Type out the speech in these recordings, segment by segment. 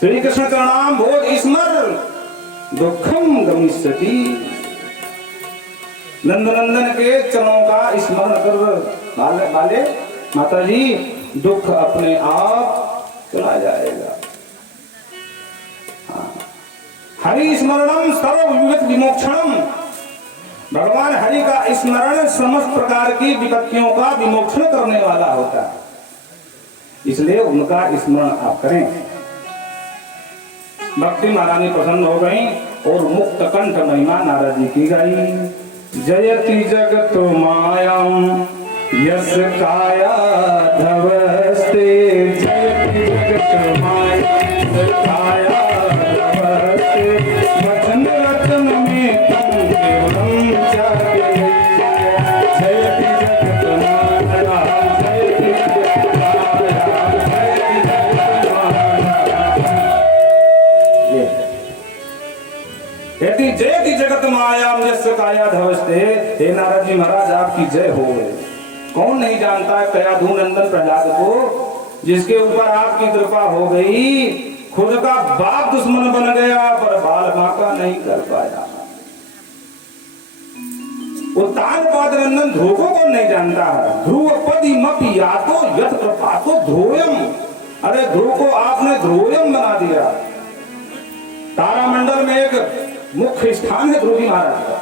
श्री कृष्ण का नाम बोध स्मर दुखम गमिष्यति। नंदनंदन के चरणों का स्मरण कर वाले माता जी दुख अपने आप चला जाएगा। हरि स्मरणम सर्वविगत विमोक्षणम। भगवान हरि का स्मरण समस्त प्रकार की विपत्तियों का विमोक्षण करने वाला होता है, इसलिए उनका स्मरण आप करें। भक्ति महारानी प्रसन्न हो गई और मुक्त कंठ महिमा नारद जी की गाई। जयति जगत मायाम यस काया धवस्ते। जयति जगत माया काया धवस्ते। वचन रचन में तुम केवलम जागे। जयति जगत माया जयति जगत माया जयति जगत माया। जयति जगत मायाम यस्य काया धवस्ते। हे नारद जी महाराज आपकी जय हो। कौन नहीं जानता है कया धूनंदन प्रहलाद को, जिसके ऊपर आपकी कृपा हो गई। खुद का बाप दुश्मन बन गया पर बाल मां का नहीं कर पाया। उत्तान पाद नंदन ध्रुव को कौन नहीं जानता है। ध्रुव पदी मपि यातो यत प्रपातो ध्रुवयम। अरे ध्रुव को आपने ध्रुवयम बना दिया। तारामंडल में एक मुख्य स्थान है ध्रुव जी महाराज का।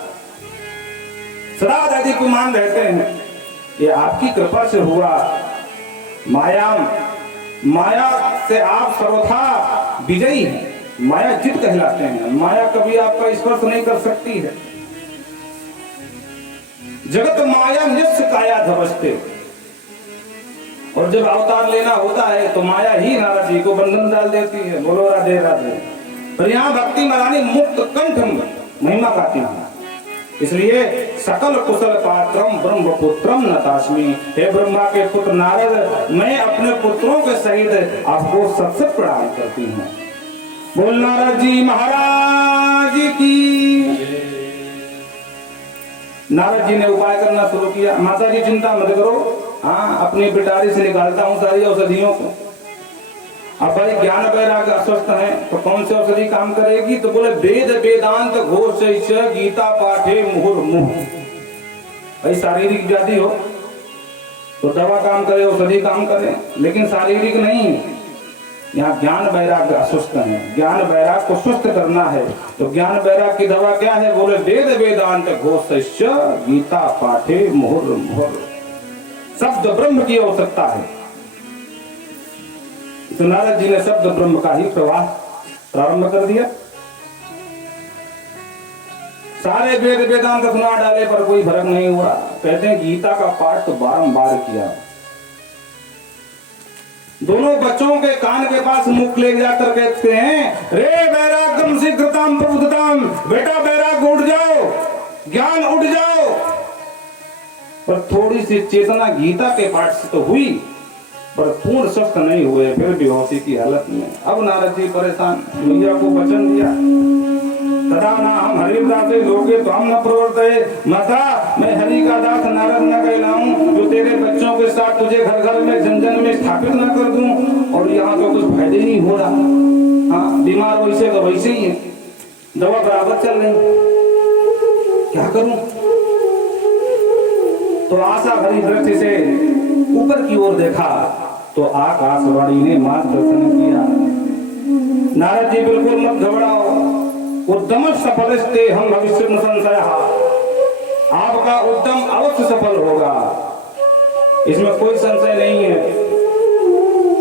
सदा दादी कुमान रहते हैं, ये आपकी कृपा से हुआ। माया से आप सर्वथा विजयी हैं। माया जित कहलाते हैं। माया कभी आपका स्पर्श नहीं कर सकती है। जगत माया यस्य काया धवस्ते। और जब अवतार लेना होता है तो माया ही नारद जी को बंधन डाल देती है। बोलो राधे राधे। पर यहाँ भक्ति महारानी मुक्त कंठ महिमा गाती है। इसलिए सकल कुशल पात्रम ब्रह्म पुत्रम नतास्मि। हे ब्रह्मा के पुत्र नारद, मैं अपने पुत्रों के सहित आपको सत सत प्रणाम करती हूँ। बोल नारद जी महाराज की। नारद जी ने उपाय करना शुरू किया। माता जी चिंता मत करो, हाँ अपनी पिटारी से निकालता हूँ सारी औषधियों को। अब भाई ज्ञान वैराग अस्वस्थ है तो कौन सी औषधि काम करेगी। तो बोले वेद वेदांत घोष गीता पाठे मुहुर्मुह। भाई शारीरिक व्याधि हो तो दवा काम करे, औषधि काम करे, लेकिन शारीरिक नहीं। यहाँ ज्ञान वैराग्य अस्वस्थ है, ज्ञान वैराग को स्वस्थ करना है। तो ज्ञान वैराग की दवा क्या है? बोले वेद वेदांत घोषश्च गीता पाठे मुहुर मुहुर। शब्द ब्रह्म की आवश्यकता है। तो नारद जी ने शब्द ब्रह्म का ही प्रवाह प्रारंभ कर दिया। सारे वेद वेदांत सुना डाले पर कोई फर्क नहीं हुआ। कहते हैं गीता का पाठ तो बारंबार किया। दोनों बच्चों के कान के पास मुख ले जाकर कहते हैं, रे वैराग्यम शीघ्रताम प्रबुद्धताम, बेटा वैराग उठ जाओ, ज्ञान उठ जाओ। पर थोड़ी सी चेतना गीता के पाठ से तो हुई, पर पूर्ण स्वस्थ नहीं हुए, फिर बेहोशी की हालत में। अब नारद जी परेशान, मैया को वचन दिया, तथा ना हम हरिदास लोगे तो हम न प्रवर्ते। माता मैं हरि का दास नारद न कहलाऊं, जो तेरे बच्चों के साथ तुझे घर घर में जन जन में स्थापित न कर दूं। और यहाँ तो कुछ फायदे नहीं हो रहा। हाँ, बीमार वैसे का वैसे ही है, दवा बराबर चल रही, क्या करूं? तो आशा भरी दृष्टि से ऊपर की ओर देखा तो आकाशवाणी ने मार्गदर्शन किया, नारद जी बिल्कुल मत घबराओ, उद्यम सफलस्ते हम भविष्य न संशय। आपका उद्यम अवश्य सफल होगा, इसमें कोई संशय नहीं है।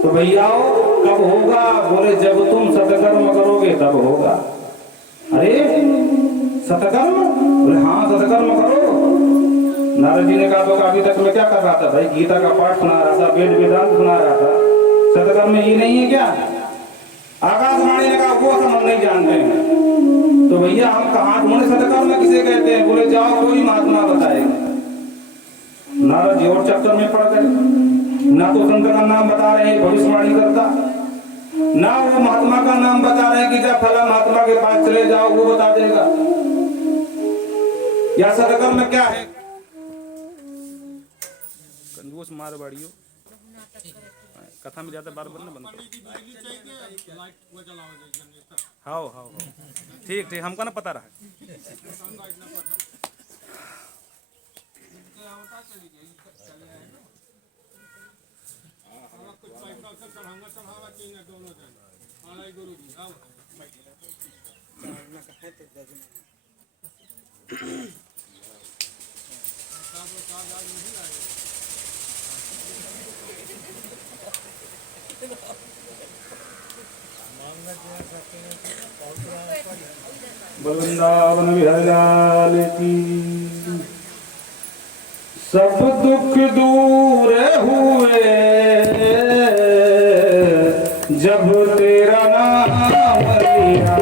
तो भैया कब होगा? बोले जब तुम सत्कर्म करोगे तब होगा। अरे सत्कर्म? बोले हाँ सत्कर्म करो। नारद जी ने कहा तो अभी तक मैं क्या कर रहा था भाई? गीता का पाठ सुना रहा था, वेद वेदांत सुना रहा था, सत्कर्म ये नहीं है क्या? आकाशवाणी ने कहा वो हम नहीं जानते हैं। तो भैया हम कहाँ ढूंढे सत्कर्म किसे कहते हैं? बोले जाओ कोई महात्मा बताएगा। नारद जी और चक्कर में पड़ गए, ना तो संत का नाम बता रहे हैं भविष्यवाणी करता, ना वो महात्मा का नाम बता रहे हैं कि जब फला महात्मा के पास चले जाओ वो बता देगा। या सत्कर्म क्या है? कंजूस मारवाड़ियों कथा में जाता बार बार ना बंद हाँ हाँ ठीक ठीक, हमको ना पता रहा। वृंदावन बिहारी लाल की। सब दुख दूर हुए जब तेरा नाम लिया,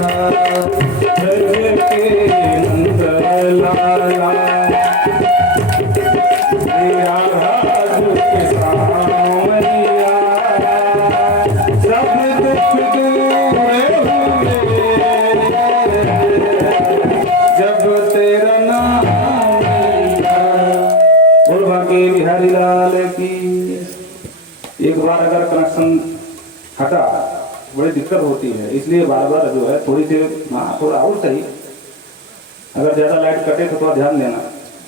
ब्रज के नंद लाला तेरा दुख सावरिया। सब दुख दूर हुए जब तेरा नाम लिया। बोल बाकी बिहारी लाल की। एक बार अगर कनेक्शन हटा बड़ी दिक्कत होती है, इसलिए बार बार जो है थोड़ी सी थोड़ा और सही, अगर ज्यादा लाइट कटे तो थोड़ा ध्यान देना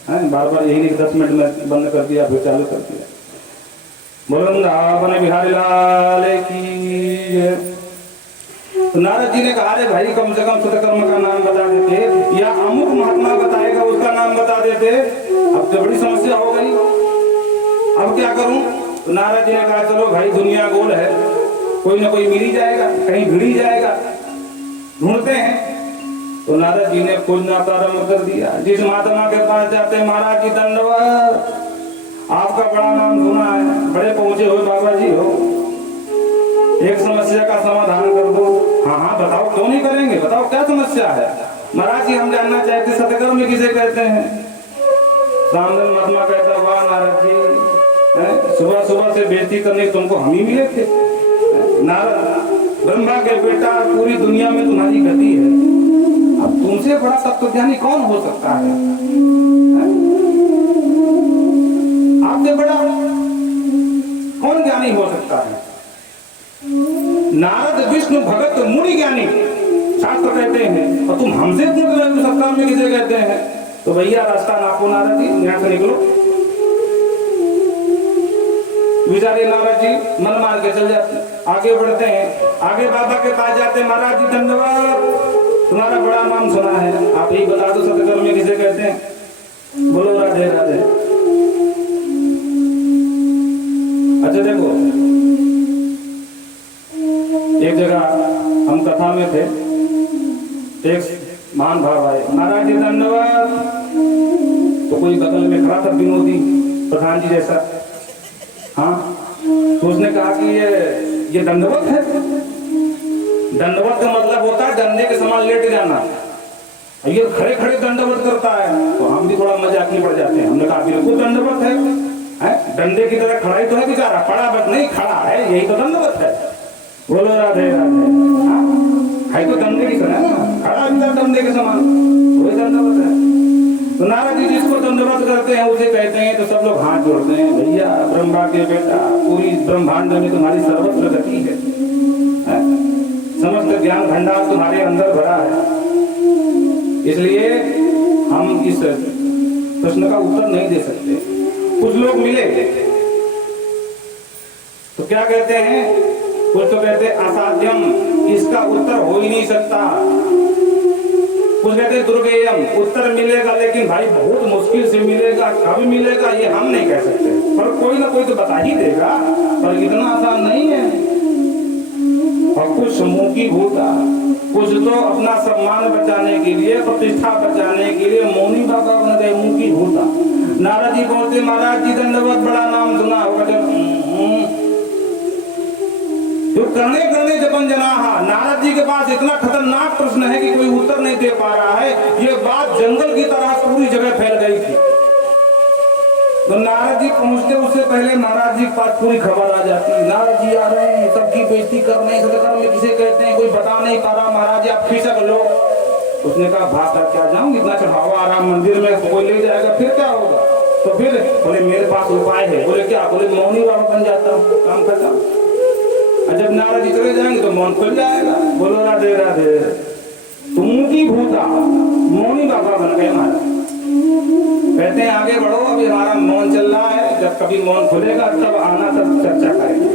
है। बार बार यही नहीं 10 मिनट में बंद कर दिया फिर चालू कर दिया। बोलो बिहारी लाल की। तो नारद जी ने कहा रे भाई कम से कम सत्कर्म का नाम बता देते, या अमुक महात्मा बताएगा उसका नाम बता देते। अब तो बड़ी समस्या हो गई, अब क्या करूं? तो नारद जी ने कहा चलो भाई दुनिया गोल है, कोई ना कोई मिल ही जाएगा, कहीं भिड़ ही जाएगा, ढूंढते हैं। तो नारद जी ने खोजना प्रारंभ कर दिया। जिस महात्मा के पास जाते महाराज जी दंडवत, आपका बड़ा नाम सुना है, बड़े पहुंचे हो बाबा जी हो, एक समस्या का समाधान कर दो। हाँ हाँ बताओ, क्यों नहीं करेंगे, बताओ क्या समस्या है? महाराज जी हम जानना चाहते सत्कर्म किसे कहते हैं? रामचंद्र महात्मा कहता वाह नारद जी, सुबह सुबह से बेइज्जती करने तुमको हम ही मिले थे। नारद ब्रह्मा के बेटा, पूरी दुनिया में तुम्हारी गति है, अब तुमसे बड़ा तत्वज्ञानी कौन हो सकता है? आपसे बड़ा कौन ज्ञानी हो सकता है? नारद विष्णु भगत मुनि ज्ञानी शास्त्र कहते हैं, और तुम हमसे पूछ रहे हो सत्कर्म में किसे कहते हैं? तो भैया रास्ता नापो नारद जी, यहाँ से निकलो। बेचारे नारद जी मन मार के चल जाते, आगे बढ़ते हैं, आगे बाबा के पास जाते हैं। महाराज जी धन्यवाद, तुम्हारा बड़ा नाम सुना है, आप ही बता दो सतकर्म में किसे कहते हैं। बोलो राधे राधे। अच्छा देखो, एक जगह हम कथा में थे, एक महान भाव आए, महाराज जी धन्यवाद। तो कोई बगल में खड़ा था विनोदी प्रधान जी जैसा, हाँ, तो उसने कहा कि ये दंडवत है। दंडवत का मतलब होता है डंडे के समान लेट जाना, ये खड़े खड़े दंडवत करता है। तो हम भी थोड़ा मजाक में पड़ जाते हैं, हमने कहा बिल्कुल दंडवत है, डंडे की तरह खड़ा ही तो है बेचारा, पड़ा बट नहीं खड़ा है, यही तो दंडवत है। बोलो राधे राधे। है तो डंडे की तरह ना, खड़ा भी डंडे के समान, वही दंडवत है। तो नारद जी जिसको दंडवत करते हैं उसे कहते हैं, तो सब लोग हाथ जोड़ते हैं, भैया ब्रह्मा के बेटा, पूरी ब्रह्मांड में तुम्हारी सर्वत्र गति है, समस्त ज्ञान भंडार तुम्हारे अंदर भरा है, इसलिए हम इस प्रश्न का उत्तर नहीं दे सकते। कुछ लोग मिले तो क्या कहते हैं, कुछ तो कहते हैं असाध्यम, इसका उत्तर हो ही नहीं सकता। कुछ कहते हैं दुर्गेयम, उत्तर मिलेगा लेकिन भाई बहुत मुश्किल से मिलेगा, कब मिलेगा ये हम नहीं कह सकते, पर कोई ना कोई तो बता ही देगा, पर इतना आसान नहीं है। और कुछ समूह की भूता, कुछ तो अपना सम्मान बचाने के लिए, प्रतिष्ठा बचाने के लिए मौनी बाबा बन गए, मुंह की भूता। नारद जी बोलते, महाराज जी दंडवत, बड़ा नाम सुना होगा, जो करने करने जपन जनाहा। नारद जी के पास इतना खतरनाक प्रश्न है कि कोई उत्तर नहीं दे पा रहा है, ये बात जंगल की तरह पूरी जगह फैल गई थी। तो नारद जी पहुंचते उससे पहले महाराज जी के पास पूरी खबर आ जाती, नारद जी आ रहे हैं, सबकी बेइज्जती कर रहे हैं, सदकर्म में किसे कहते हैं, कोई बता नहीं पा रहा, महाराज जी आप खिसक लो। उसने कहा भाग कर क्या जाऊं, इतना चढ़ावा आ रहा मंदिर में, कोई ले जाएगा फिर क्या होगा। तो फिर बोले मेरे पास उपाय है। बोले क्या? बोले मौनी बाबा बन जाता हूँ, काम करता। जब नारद जी चले जाएंगे तो मौन खुल जाएगा। बोलो राधे राधे। तुम की भूता मौनी बाबा बन गए महाराज। कहते हैं आगे बढ़ो, अभी हमारा मौन चल रहा है, जब कभी मौन खुलेगा तब आना, तब चर्चा करेंगे।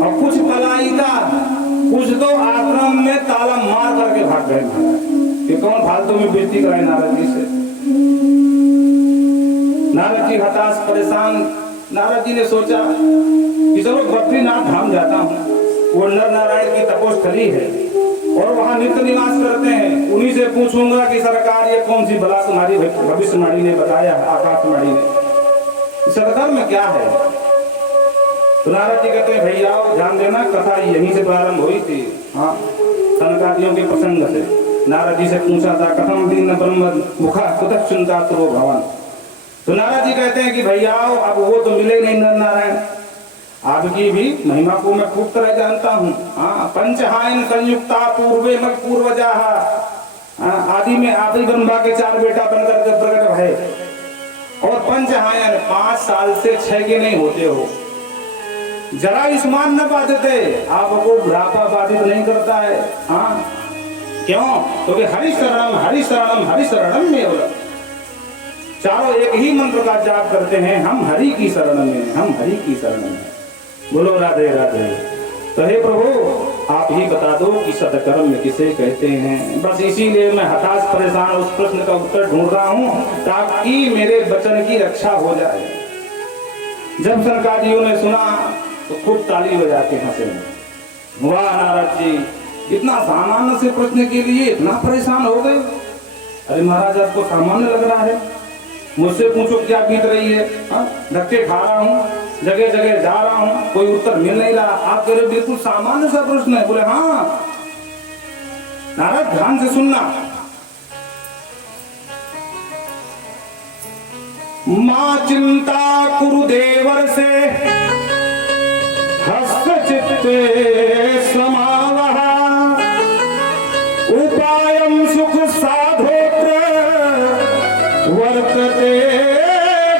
और कुछ पलायिता, कुछ तो आश्रम में ताला मार करके भाग गए महाराज कि कौन फालतू में बेइज्जती कराए नारद जी से। नारद जी हताश परेशान। नारद जी ने सोचा कि चलो बद्रीनाथ धाम जाता हूँ, वो नर नारायण की तपोस्थली है और वहाँ नित्य निवास करते हैं, उन्हीं से पूछूंगा कि सरकार ये कौन सी बला तुम्हारी भविष्यवाणी ने बताया, आकाशवाणी ने, सदकर्म में क्या है। तो नारद जी कहते हैं भैया ध्यान देना, कथा यहीं से प्रारंभ हुई थी, हाँ, सनकादियों के प्रसंग से। नारद जी से पूछा था कथम दीन ब्रह्म मुखा कुतः चिंता तो भवन। तो नारद जी कहते हैं कि भैया अब वो तो मिले नहीं नर नारायण, आपकी भी महिमा को मैं खूब तरह जानता हूँ। हाँ, पंचहायन संयुक्ता पूर्वे मग पूर्वजा, आदि में आदि ब्रह्मा के 4 बेटा बनकर के प्रकट है। और पंचहायन 5 साल से 6 के नहीं होते हो, जरा स्मान न पाते, आपको बुढ़ापा बाधित नहीं करता है। हाँ क्यों? क्योंकि हरि शरणम हरि शरणम हरि शरणम में हो, चारों एक ही मंत्र का जाप करते हैं, हम हरि की शरण में, हम हरि की शरण में। बोलो राधे राधे। तो हे प्रभु आप ही बता दो कि सतकर्म में किसे कहते हैं। बस इसीलिए मैं हताश परेशान उस प्रश्न का उत्तर ढूंढ रहा हूँ ताकि मेरे वचन की रक्षा हो जाए। जब सरकारियों ने सुना तो खूब ताली बजा के हंसे। वाह नारद जी, इतना सामान्य से प्रश्न के लिए इतना परेशान हो गए। अरे महाराज आपको सामान्य लग रहा है, मुझसे पूछो क्या बीत रही है। धक्के खा रहा हूँ, जगह जगह जा रहा हूँ, कोई उत्तर मिल नहीं रहा, आप कह रहे बिल्कुल सामान्य सा प्रश्न है। बोले हाँ नारद ध्यान से सुनना। मां चिंता कुरु देवर से हस्त चित्ते समावः, उपायम सुख साधोत्र वर्तते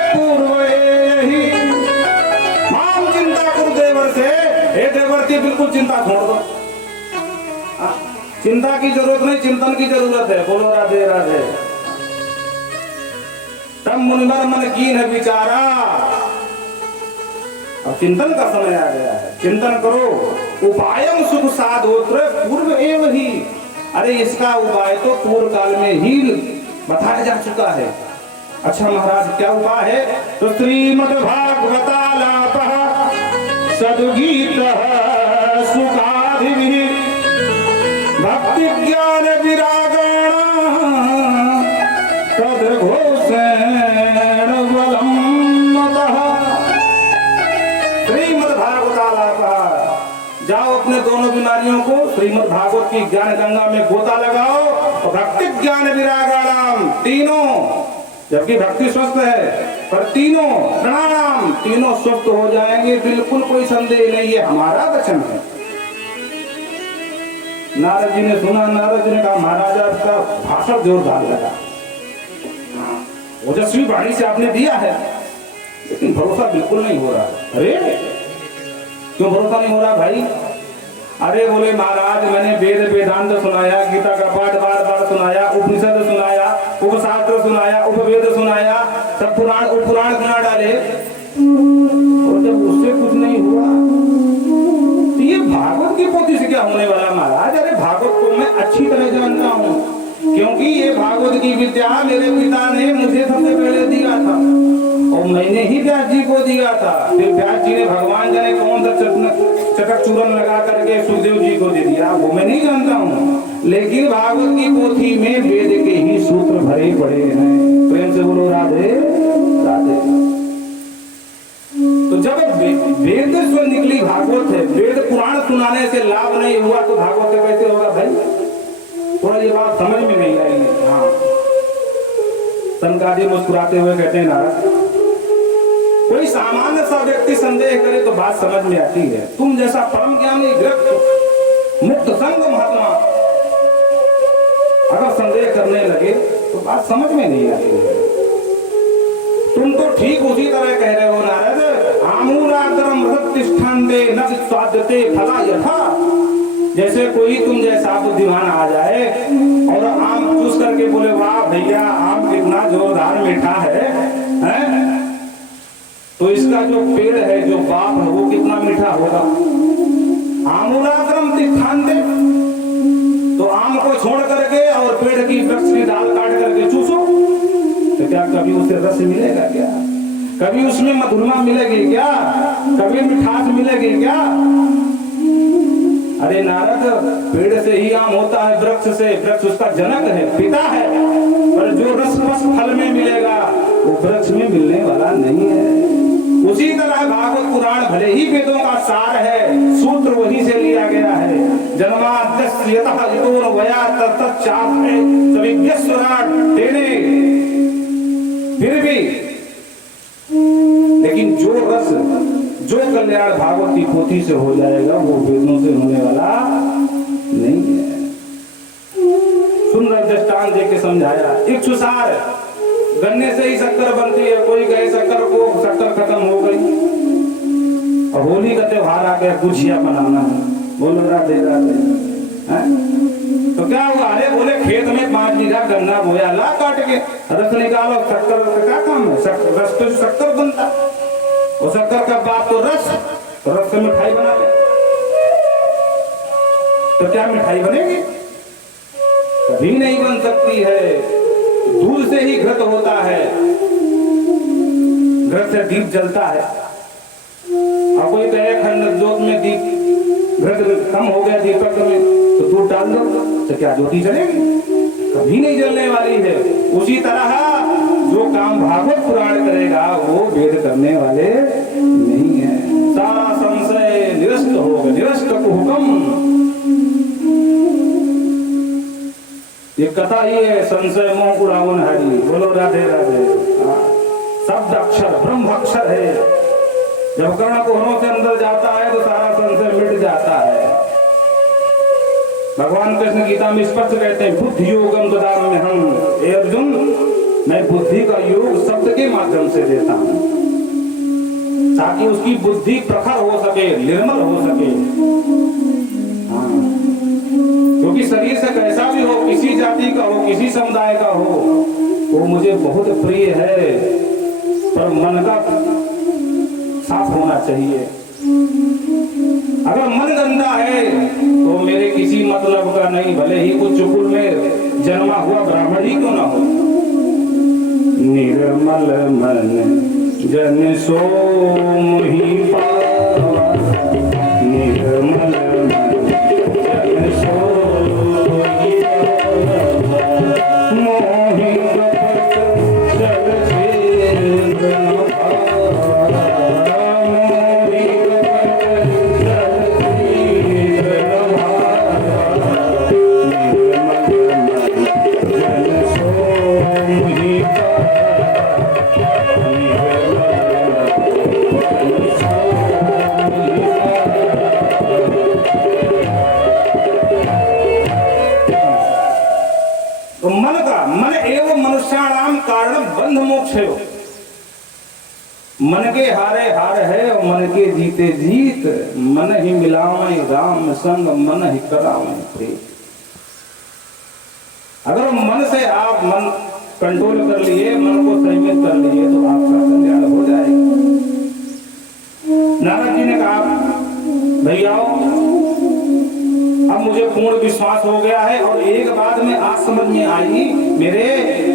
पूर्वहि। मां चिंता कुरु देवर से, हे देवर्ती बिल्कुल चिंता छोड़ दो, चिंता की जरूरत नहीं, चिंतन की जरूरत है। बोलो राधे राधे। तब मुनिवर मन कीन विचारा, अब चिंतन का समय आ गया है, चिंतन करो। उपायम सुख साधोत्र पूर्व एव ही, अरे इसका उपाय तो पूर्व काल में ही बताया जा चुका है। अच्छा महाराज क्या उपाय है? तो श्रीमद् भागवतालाप सद्गीत सुखादि भक्ति ज्ञान विरागण तद्घोषेण बलम नतः। श्रीमद् भागवतालाप, जाओ अपने दोनों बीमारियों को श्रीमद् भागवत की ज्ञान गंगा में गोता लगाओ। तो भक्ति ज्ञान विरागाणाम, तीनों, जबकि भक्ति स्वस्थ है पर तीनों प्राणायाम तीनों स्वस्थ हो जाएंगे, बिल्कुल कोई संदेह नहीं है, हमारा वचन है। नारद जी ने सुना, नारद जी ने कहा महाराज आपका भाषण जोरदार लगा, ओजस्वी वाणी से आपने दिया है, लेकिन भरोसा बिल्कुल नहीं हो रहा। अरे क्यों भरोसा नहीं हो रहा भाई? अरे बोले महाराज मैंने वेद वेदांत सुनाया, गीता का पाठ बार बार सुनाया, उपनिषद सुनाया, उपशास्त्र सुनाया, उपवेद सुनाया, सब पुराण उपपुराण सुना डाले, और जब उससे कुछ नहीं हुआ तो ये भागवत की पोथी से क्या होने वाला महाराज? अरे भागवत को मैं अच्छी तरह जानता हूँ, क्योंकि ये भागवत की विद्या मेरे पिता ने मुझे सबसे पहले दिया था और मैंने ही व्यास जी को दिया था। फिर व्यास जी ने भगवान जाने कौन सा चटक चूरन लगा करके सुखदेव जी को दे दिया, वो मैं नहीं जानता हूँ, लेकिन भागवत की पोथी में वेद के ही सूत्र भरे पड़े हैं। प्रेम से बोलो राधे राधे। तो जब वेद से निकली भागवत है, वेद पुराण सुनाने से लाभ नहीं हुआ तो भागवत से कैसे होगा भाई? थोड़ा ये बात समझ में नहीं आई है। हाँ, सनकादिक मुस्कुराते हुए कहते हैं नारद, कोई सामान्य सा व्यक्ति संदेह करे तो बात समझ में आती है, तुम जैसा परम ज्ञानी गृहस्थ मुक्त संग महात्मा अगर संदेह करने लगे तो बात समझ में नहीं आती है। तुम तो ठीक उसी तरह कह रहे हो नारद, आमूलाग्रम प्रतिष्ठान्ते न स्वाद्यते फला यथा। जैसे कोई तुम जैसा बुद्धिमान आ जाए और आम चूस करके बोले वाह भैया आम कितना जोरदार मीठा है, हैं? तो इसका जो पेड़ है, जो बाप है, वो कितना मीठा होगा। आमूलाग्रम तिष्ठान्ते, तो आम को छोड़ करके और पेड़ की वृक्ष की डाल काट करके चूसो, तो क्या कभी उसे रस मिलेगा क्या? कभी उसमें मधुरमा मिलेगी क्या? कभी मिठास मिलेगी क्या? अरे नारद, पेड़ से ही आम होता है, वृक्ष से, वृक्ष उसका जनक है, पिता है, पर जो रस रस फल में मिलेगा वो वृक्ष में मिलने वाला नहीं है। उसी तरह भागवत पुराण भले ही वेदों का सार है, सूत्र वहीं से लिया गया है। जन्माद्यस्य यतः यतो वया तत् चापे सविज्ञस्वराट तेने, फिर भी लेकिन जो रस, जो कल्याण भागवत की पोथी से हो जाएगा वो वेदों से होने वाला नहीं है। सुंदर दृष्टांत देके समझाया। इक्षुसार, गन्ने से ही शक्कर बनती है, कोई कहे शक्कर को शक्कर खत्म हो गई और होली का त्योहार आ गया, गुजिया बनाना है, बोलो राधे राधे, तो क्या हुआ? अरे बोले खेत में 5 बीघा गन्ना बोया, ला काट के रस निकालो, शक्कर का क्या काम है? रस तो शक्कर बनता, और शक्कर का बाप तो रस, तो रस से मिठाई बना ले, तो क्या मिठाई बनेगी? कभी नहीं बन सकती है। दूध से ही घृत होता है, घृत से दीप जलता है। अब कोई कहे खंड ज्योत में दीप घृत कम हो गया दीपक में, तो दूध डाल दो, तो क्या ज्योति जलेगी? कभी नहीं जलने वाली है। उसी तरह जो काम भागवत पुराण करेगा वो वेद करने वाले नहीं है। सारा संशय निरस्त होगा, निरस्त को हुक्म। ये कथा ही है, संशय मोह उड़ावन हरि, बोलो राधे राधे। शब्द अक्षर ब्रह्म अक्षर है, जब कर्ण कोहरों से अंदर जाता है तो सारा संशय मिट जाता है। भगवान कृष्ण गीता में स्पष्ट कहते हैं, बुद्धि योगम ददामि हम, हे अर्जुन मैं बुद्धि का योग शब्द के माध्यम से देता हूं, ताकि उसकी बुद्धि प्रखर हो सके, निर्मल हो सके। क्योंकि शरीर से कैसा भी हो, किसी जाति का हो, किसी समुदाय का हो, वो मुझे बहुत प्रिय है, पर मन का साफ होना चाहिए। अगर मन गंदा है तो मेरे किसी मतलब का नहीं, भले ही वो चुकुल में जन्मा हुआ ब्राह्मण ही क्यों ना हो। निर्मल मन जन सो मोहि पावा, निर्मल मन जन सो मोहि पावा, मोहि कपट जग छेद न पावा, मोहि कपट जग छेद न पावा, निर्मल मन जन सो मोहि मन एवं मनुष्याणाम कारण बंध मोक्ष है। मन के हारे हार है और मन के जीते जीत, मन ही मिलावे राम संग मन ही करावे प्रीत। अगर मन से आप मन कंट्रोल कर लिए, मन को संयमित कर लिए तो आपका कल्याण हो जाएगा। नारद जी ने कहा भैया अब मुझे पूर्ण विश्वास हो गया है और एक बात में आज समझ में आई मेरे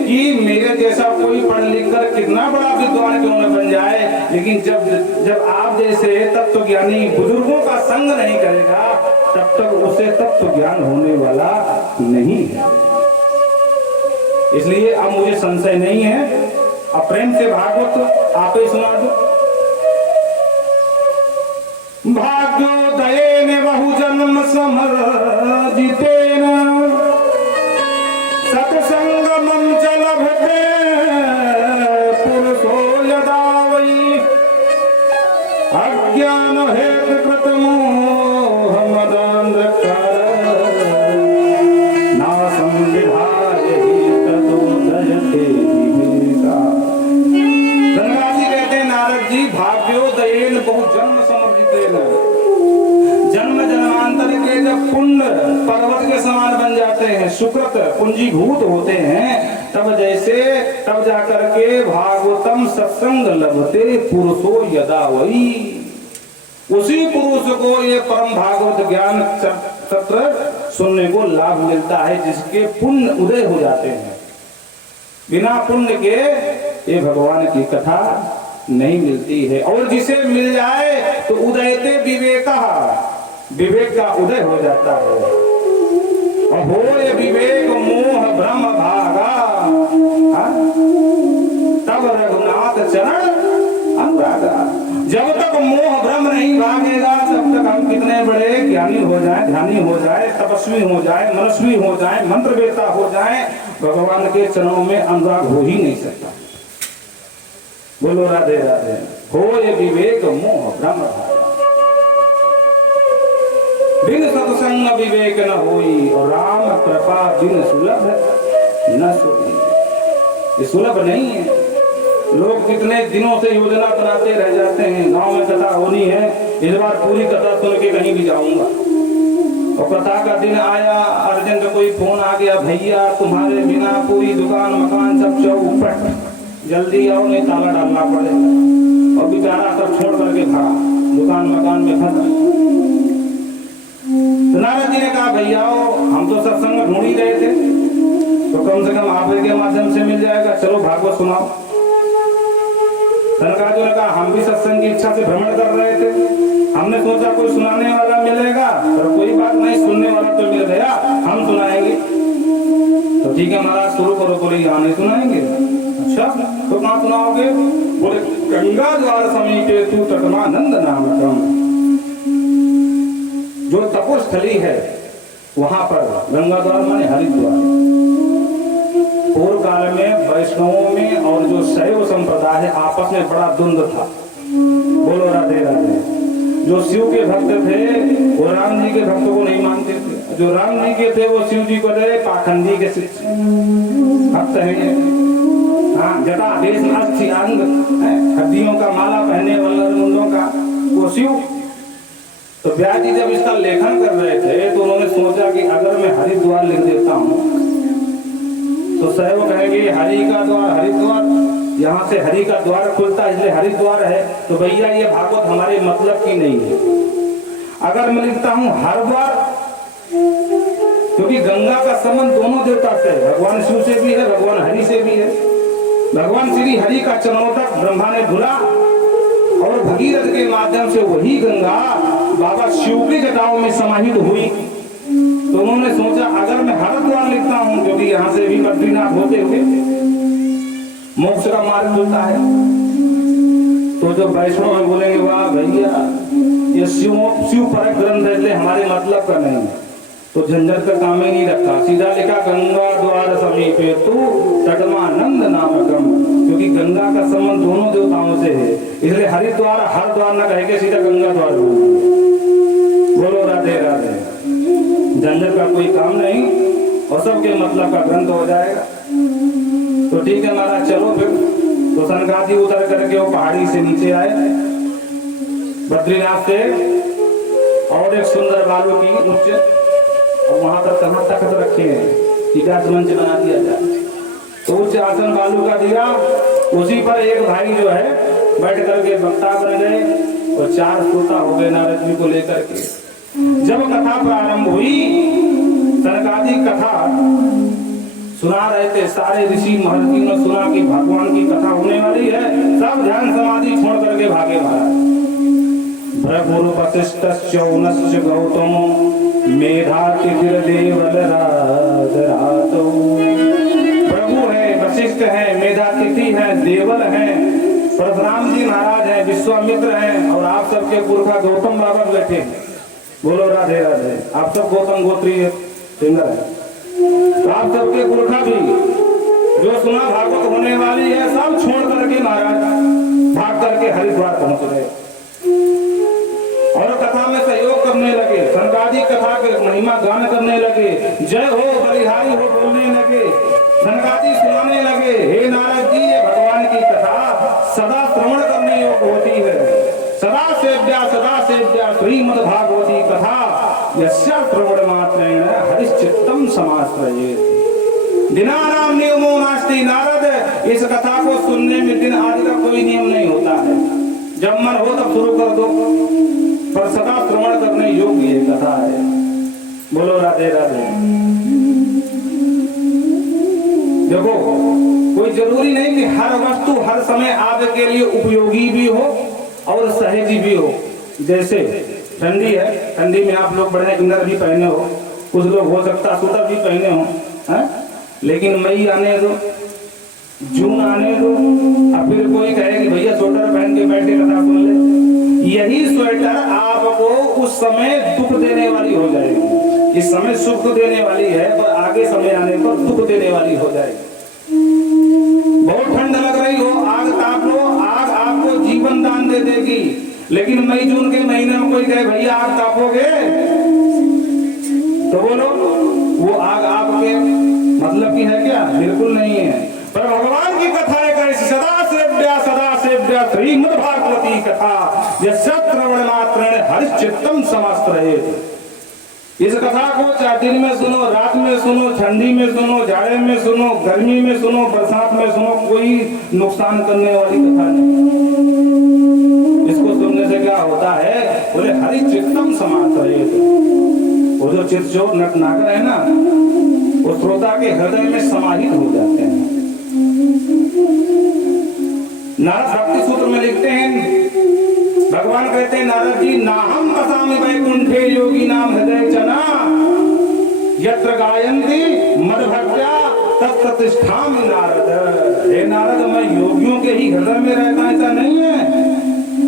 कि मेरे जैसा कोई पढ़ लिख कर कितना बड़ा विद्वान क्यों न बन जाए, लेकिन जब आप जैसे तत्व ज्ञानी बुजुर्गों का संग नहीं करेगा तब तक उसे तत्व ज्ञान होने वाला नहीं है। इसलिए अब मुझे संशय नहीं है। अब प्रेम से भागवत आप ही सुना दो। भाग्योदयेन बहुजन्म समर्जितेन सत्संगमं च लभते पुरुषो यदा वै अज्ञान हेतु कृतमोह मदान्धकार नासं विधाय हि तदोदयते विवेका। गंगा जी कहते हैं नारद जी भाग्योदयेन बहुजन्म जन्म जन्मांतर के जब पुण्य पर्वत के समान बन जाते हैं, सुकृत पुंजीभूत होते हैं, तब जाकर के भागवतम सत्संग लभते पुरुषो यदा वही, उसी पुरुष को ये परम भागवत ज्ञान सत्र सुनने को लाभ मिलता है जिसके पुण्य उदय हो जाते हैं। बिना पुण्य के ये भगवान की कथा नहीं मिलती है। और जिसे मिल जाए तो उदयते विवेका, विवेक का उदय हो जाता है। और हो ये विवेक मोह भ्रम भागा, तब रघुनाथ चरण अनुरागा। जब तक मोह भ्रम नहीं भागेगा तब तक हम कितने बड़े ज्ञानी हो जाए, ध्यानी हो जाए, तपस्वी हो जाए, मनस्वी हो जाए, मंत्रवेता हो जाए, भगवान के चरणों में अनुराग हो ही नहीं सकता। बोलो राधे राधे। हो ये विवेक मोह भ्रम भागा, बिन सत्संग विवेक न होई, और राम कृपा बिन सुलभ न सोई। ये सुलभ नहीं है। लोग कितने दिनों से योजना बनाते रह जाते हैं, गांव में कथा होनी है, इस बार पूरी कथा सुन के कहीं भी जाऊंगा। और कथा का दिन आया, अर्जेंट कोई फोन आ गया, भैया तुम्हारे बिना पूरी दुकान मकान सब चौपट, जल्दी आओ नहीं ताला डालना पड़ेगा। और बेचारा सब छोड़ करके भागा, दुकान मकान में फंसा। तो नारद जी ने कहा भैया हम तो सत्संग ढूंढ ही रहे थे, तो कम से कम आप के माध्यम से मिल जाएगा, चलो भागवत सुनाओ। धनराज ने कहा हम भी सत्संग की इच्छा से भ्रमण कर रहे थे, हमने सोचा कोई सुनाने वाला मिलेगा, पर कोई बात नहीं, सुनने वाला तो मिल गया, हम सुनाएंगे। तो ठीक है महाराज शुरू करो। बोले यहाँ नहीं सुनाएंगे। अच्छा तो कहाँ सुनाओगे? बोले गंगा द्वार समीपे तू तटमानंद नामकम, जो तपोस्थली है वहां पर, गंगा द्वार माने हरिद्वार। पूर्व काल में वैष्णवों में और जो शैव संप्रदाय है आपस में बड़ा द्वंद्व था। बोलो राधे राधे। जो शिव के भक्त थे वो राम जी के भक्तों को नहीं मानते थे, जो राम जी के थे वो शिव जी को दे पाखंडी के भक्त हैं। हाँ, जटा देश नास्थी अंग, हड्डियों का माला पहने वाला मुंडों का वो शिव। तो व्यास जी जब इसका लेखन कर रहे थे तो उन्होंने सोचा कि अगर मैं हरिद्वार लिख देता हूँ तो शैव कहेंगे हरि का द्वार हरिद्वार, यहाँ से हरि का द्वार खुलता है, इसलिए हरिद्वार है। तो भैया ये भागवत हमारे मतलब की नहीं है। अगर मैं लिखता हूँ हरद्वार, क्योंकि गंगा का संबंध दोनों देवता से है, भगवान शिव से भी है, भगवान हरि से भी है। भगवान श्री हरि का चरणोदक ब्रह्मा ने धुला और भगीरथ के माध्यम से वही गंगा बाबा शिव की जटाओं में समाहित हुई। तो उन्होंने सोचा अगर मैं हरिद्वार लिखता हूँ, क्योंकि यहाँ से भी बद्रीनाथ होते हुए मोक्ष का मार्ग खुलता है, तो जो वैष्णव में बोलेंगे वाह भैया ये शिव पर ग्रंथ है, इसलिए हमारे मतलब का नहीं। तो झंझट का काम ही नहीं रखा, सीधा लिखा गंगा द्वार समीपे तू तटमानंद नामकम, क्योंकि गंगा का संबंध दोनों देवताओं से है, इसलिए हरिद्वार हरद्वार न कह के सीधा गंगा द्वार बोलो राधे राधे। झंझट का कोई काम नहीं और सबके मतलब का ग्रंथ हो जाएगा। तो ठीक है महाराज, चलो फिर। तो सनकादि उतर करके वो पहाड़ी से नीचे आए बद्रीनाथ से, और एक सुंदर बालू की उच्च, और वहां पर कहाँ तख्त रखे हैं, सीधा मंच बना दिया जाए। तो उच्च आसन बालू का दिया, उसी पर एक भाई जो है बैठ करके वक्ता बन गए और 4 श्रोता हो गए नारद जी को लेकर के। जब कथा प्रारंभ हुई, सनकादि कथा सुना रहे थे, सारे ऋषि महर्षियों ने सुना कि भगवान की कथा होने वाली है, सब ध्यान समाधि छोड़ करके भागे महाराज। भृगुरु वसिष्ठश्च उनश्च गौतमो मेधातिथिर्देवल राजरातो। प्रभु है, वशिष्ठ है, मेधातिथि है, देवल है, परशुराम जी महाराज है, विश्वामित्र है, और आप सबके पुरखा गौतम बाबा बैठे हैं। बोलो राधे राधे। आप सब गौतम गोत्रीय सिंगर है, तो आप सबके पुरखा भी जो सुना भागवत होने वाली है, सब छोड़ करके महाराज भाग करके हरिद्वार पहुंच गए और कथा में सहयोग करने लगे। सनकादि कथा के महिमा गान करने लगे, जय हो बलिहारी हो बोलने लगे, सनकादि सुनाने लगे, हे नारद जी ये भगवान की कथा सदा श्रवण करने योग्य होती है। सदा सेव्या श्रीमद् भागवती कथा यस्या श्रवण मात्रेण हरिश्चित्तम समाश्रयेत्। दिनानाम नियमो नास्ति नारद, इस कथा को सुनने में दिन आदि का कोई नियम नहीं होता है, जब मन हो तब शुरू कर दो, पर सदा श्रवण करने योग्य ये कथा है। बोलो राधे राधे। देखो कोई जरूरी नहीं कि हर वस्तु हर समय आपके लिए उपयोगी भी हो और सहजी भी हो। जैसे ठंडी है, ठंडी में आप लोग बड़े इनर भी पहने हो, कुछ लोग हो सकता स्वेटर भी पहने हो, है? लेकिन मई आने दो, जून आने दो, अब फिर कोई कहे कि भैया स्वेटर पहन के बैठे कथा सुन ले। यही स्वेटर आपको उस समय दुख देने वाली हो जाएगी। इस समय सुख देने वाली है, पर आगे समय आने पर दुख देने वाली हो जाएगी। बहुत ठंड लग रही हो, आग ताप लो, आग आपको जीवन दान दे देगी। लेकिन मई जून के महीने में कोई कहे भैया आग तापोगे, तो बोलो वो आग आपके मतलब की है क्या? बिल्कुल नहीं है। पर भगवान की कथा है, सदा सेव्या श्रीमद् भागवती कथा यस्या श्रवण मात्रेण हरिश्चित्तम समाश्रयेत्। इस कथा को चाहे दिन में सुनो, रात में सुनो, ठंडी में सुनो, जाड़े में सुनो, गर्मी में सुनो, बरसात में सुनो, कोई नुकसान करने वाली कथा नहीं। इसको सुनने से क्या होता है? बोले हरिश्चित्तम समाश्रयेत्। वो जो चित्तचोर नटनागर है ना, वो श्रोता के हृदय में समाहित हो जाते हैं। नारद भक्ति सूत्र में लिखते हैं, भगवान कहते हैं नारद जी, नाहम वसामि वैकुंठे योगी नाम हृदय जना यत्र गायन्ति मद्भक्त्या तत्प्रतिष्ठामि नारद। हे नारद, मैं योगियों के ही हृदय में रहता ऐसा नहीं है,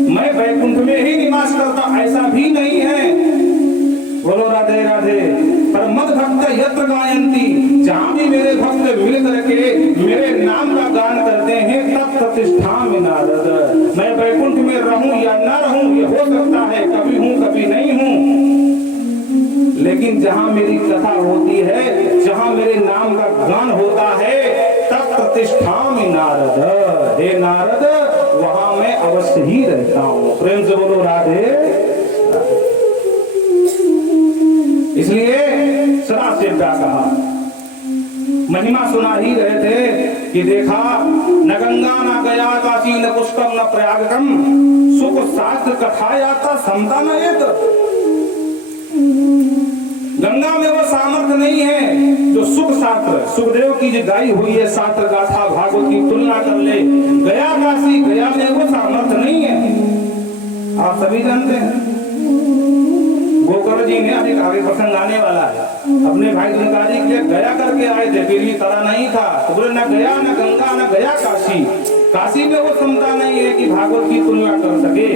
मैं वैकुंठ में ही निवास करता ऐसा भी नहीं है। बोलो राधे राधे। पर मद्भक्त यत्र गायन्ति, जहां भी मेरे भक्त मिल करके मेरे नाम का गान करते हैं, तत् प्रतिष्ठामि नारद। मैं वैकुंठ में रहूं या ना रहूं ये हो सकता है, कभी हूं कभी नहीं हूं, लेकिन जहां मेरी कथा होती है, जहां मेरे नाम का गान होता है, तत् प्रतिष्ठामि नारद। हे नारद, वहां मैं अवश्य ही रहता हूं। प्रेम से बोलो राधे। इसलिए सदा सेव्या कहा। महिमा सुना ही रहे थे कि देखा न गंगा न गया काशी न पुष्कर न प्रयागकम सुख शास्त्र कथा याता समता न येत। गंगा में वो सामर्थ्य नहीं है जो सुख शास्त्र सुखदेव की जो गाई हुई है शास्त्र गाथा भागवत की तुलना कर ले। गया काशी गया में वो सामर्थ्य नहीं है। आप सभी जानते हैं गोकर्ण जी ने अभी आगे प्रसंग आने वाला है अपने भाई धनकारी के लिए गया करके आए थे फिर भी तरा नहीं था तो बोले न गया न गंगा न गया काशी। काशी में वो क्षमता नहीं है कि भागवत की तुलना कर सके।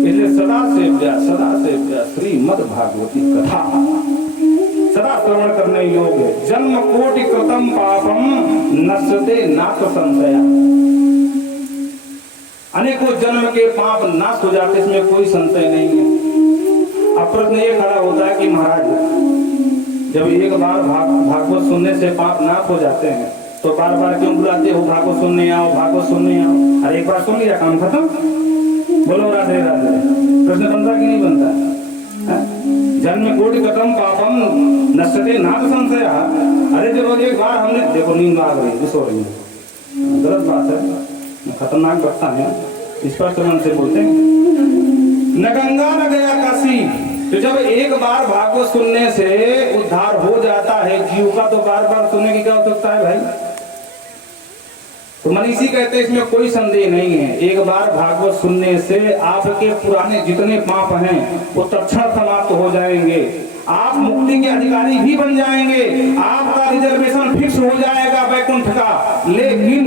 इसलिए सदा सेव्या श्रीमद् भागवती कथा सदा श्रवण करने योग्य। जन्म कोटि कृतम पापम नश्यते नाथ संशया। अनेकों जन्म के पाप नाश हो जाते इसमें कोई संशय नहीं है। अब प्रश्न ये खड़ा होता है कि महाराज जब एक बार भागवत सुनने से पाप नाश हो जाते हैं तो बार बार क्यों बुलाते हो भागवत सुनने आओ भागवत सुनने आओ। अरे एक बार सुन लिया काम खत्म। बोलो राधे राधे। प्रश्न बनता कि नहीं बनता? जन्म कोटि कृतम पापम नश्यते नाथ संशया। अरे जब एक बार हमने देखो नींद आ रही सो रही है गलत बात है खतरनाक बता है स्पष्ट मन से बोलते हैं न गंगा न गया काशी। तो जब एक बार भागवत सुनने से उद्धार हो जाता है जीव का तो बार बार सुनने की क्या आवश्यकता है भाई। तो मनीषी कहते हैं इसमें कोई संदेह नहीं है। एक बार भागवत सुनने से आपके पुराने जितने पाप हैं वो तत्क्षण समाप्त हो जाएंगे। आप मुक्ति के अधिकारी भी बन जाएंगे। आपका रिजर्वेशन फिक्स हो जाएगा वैकुंठ का। लेकिन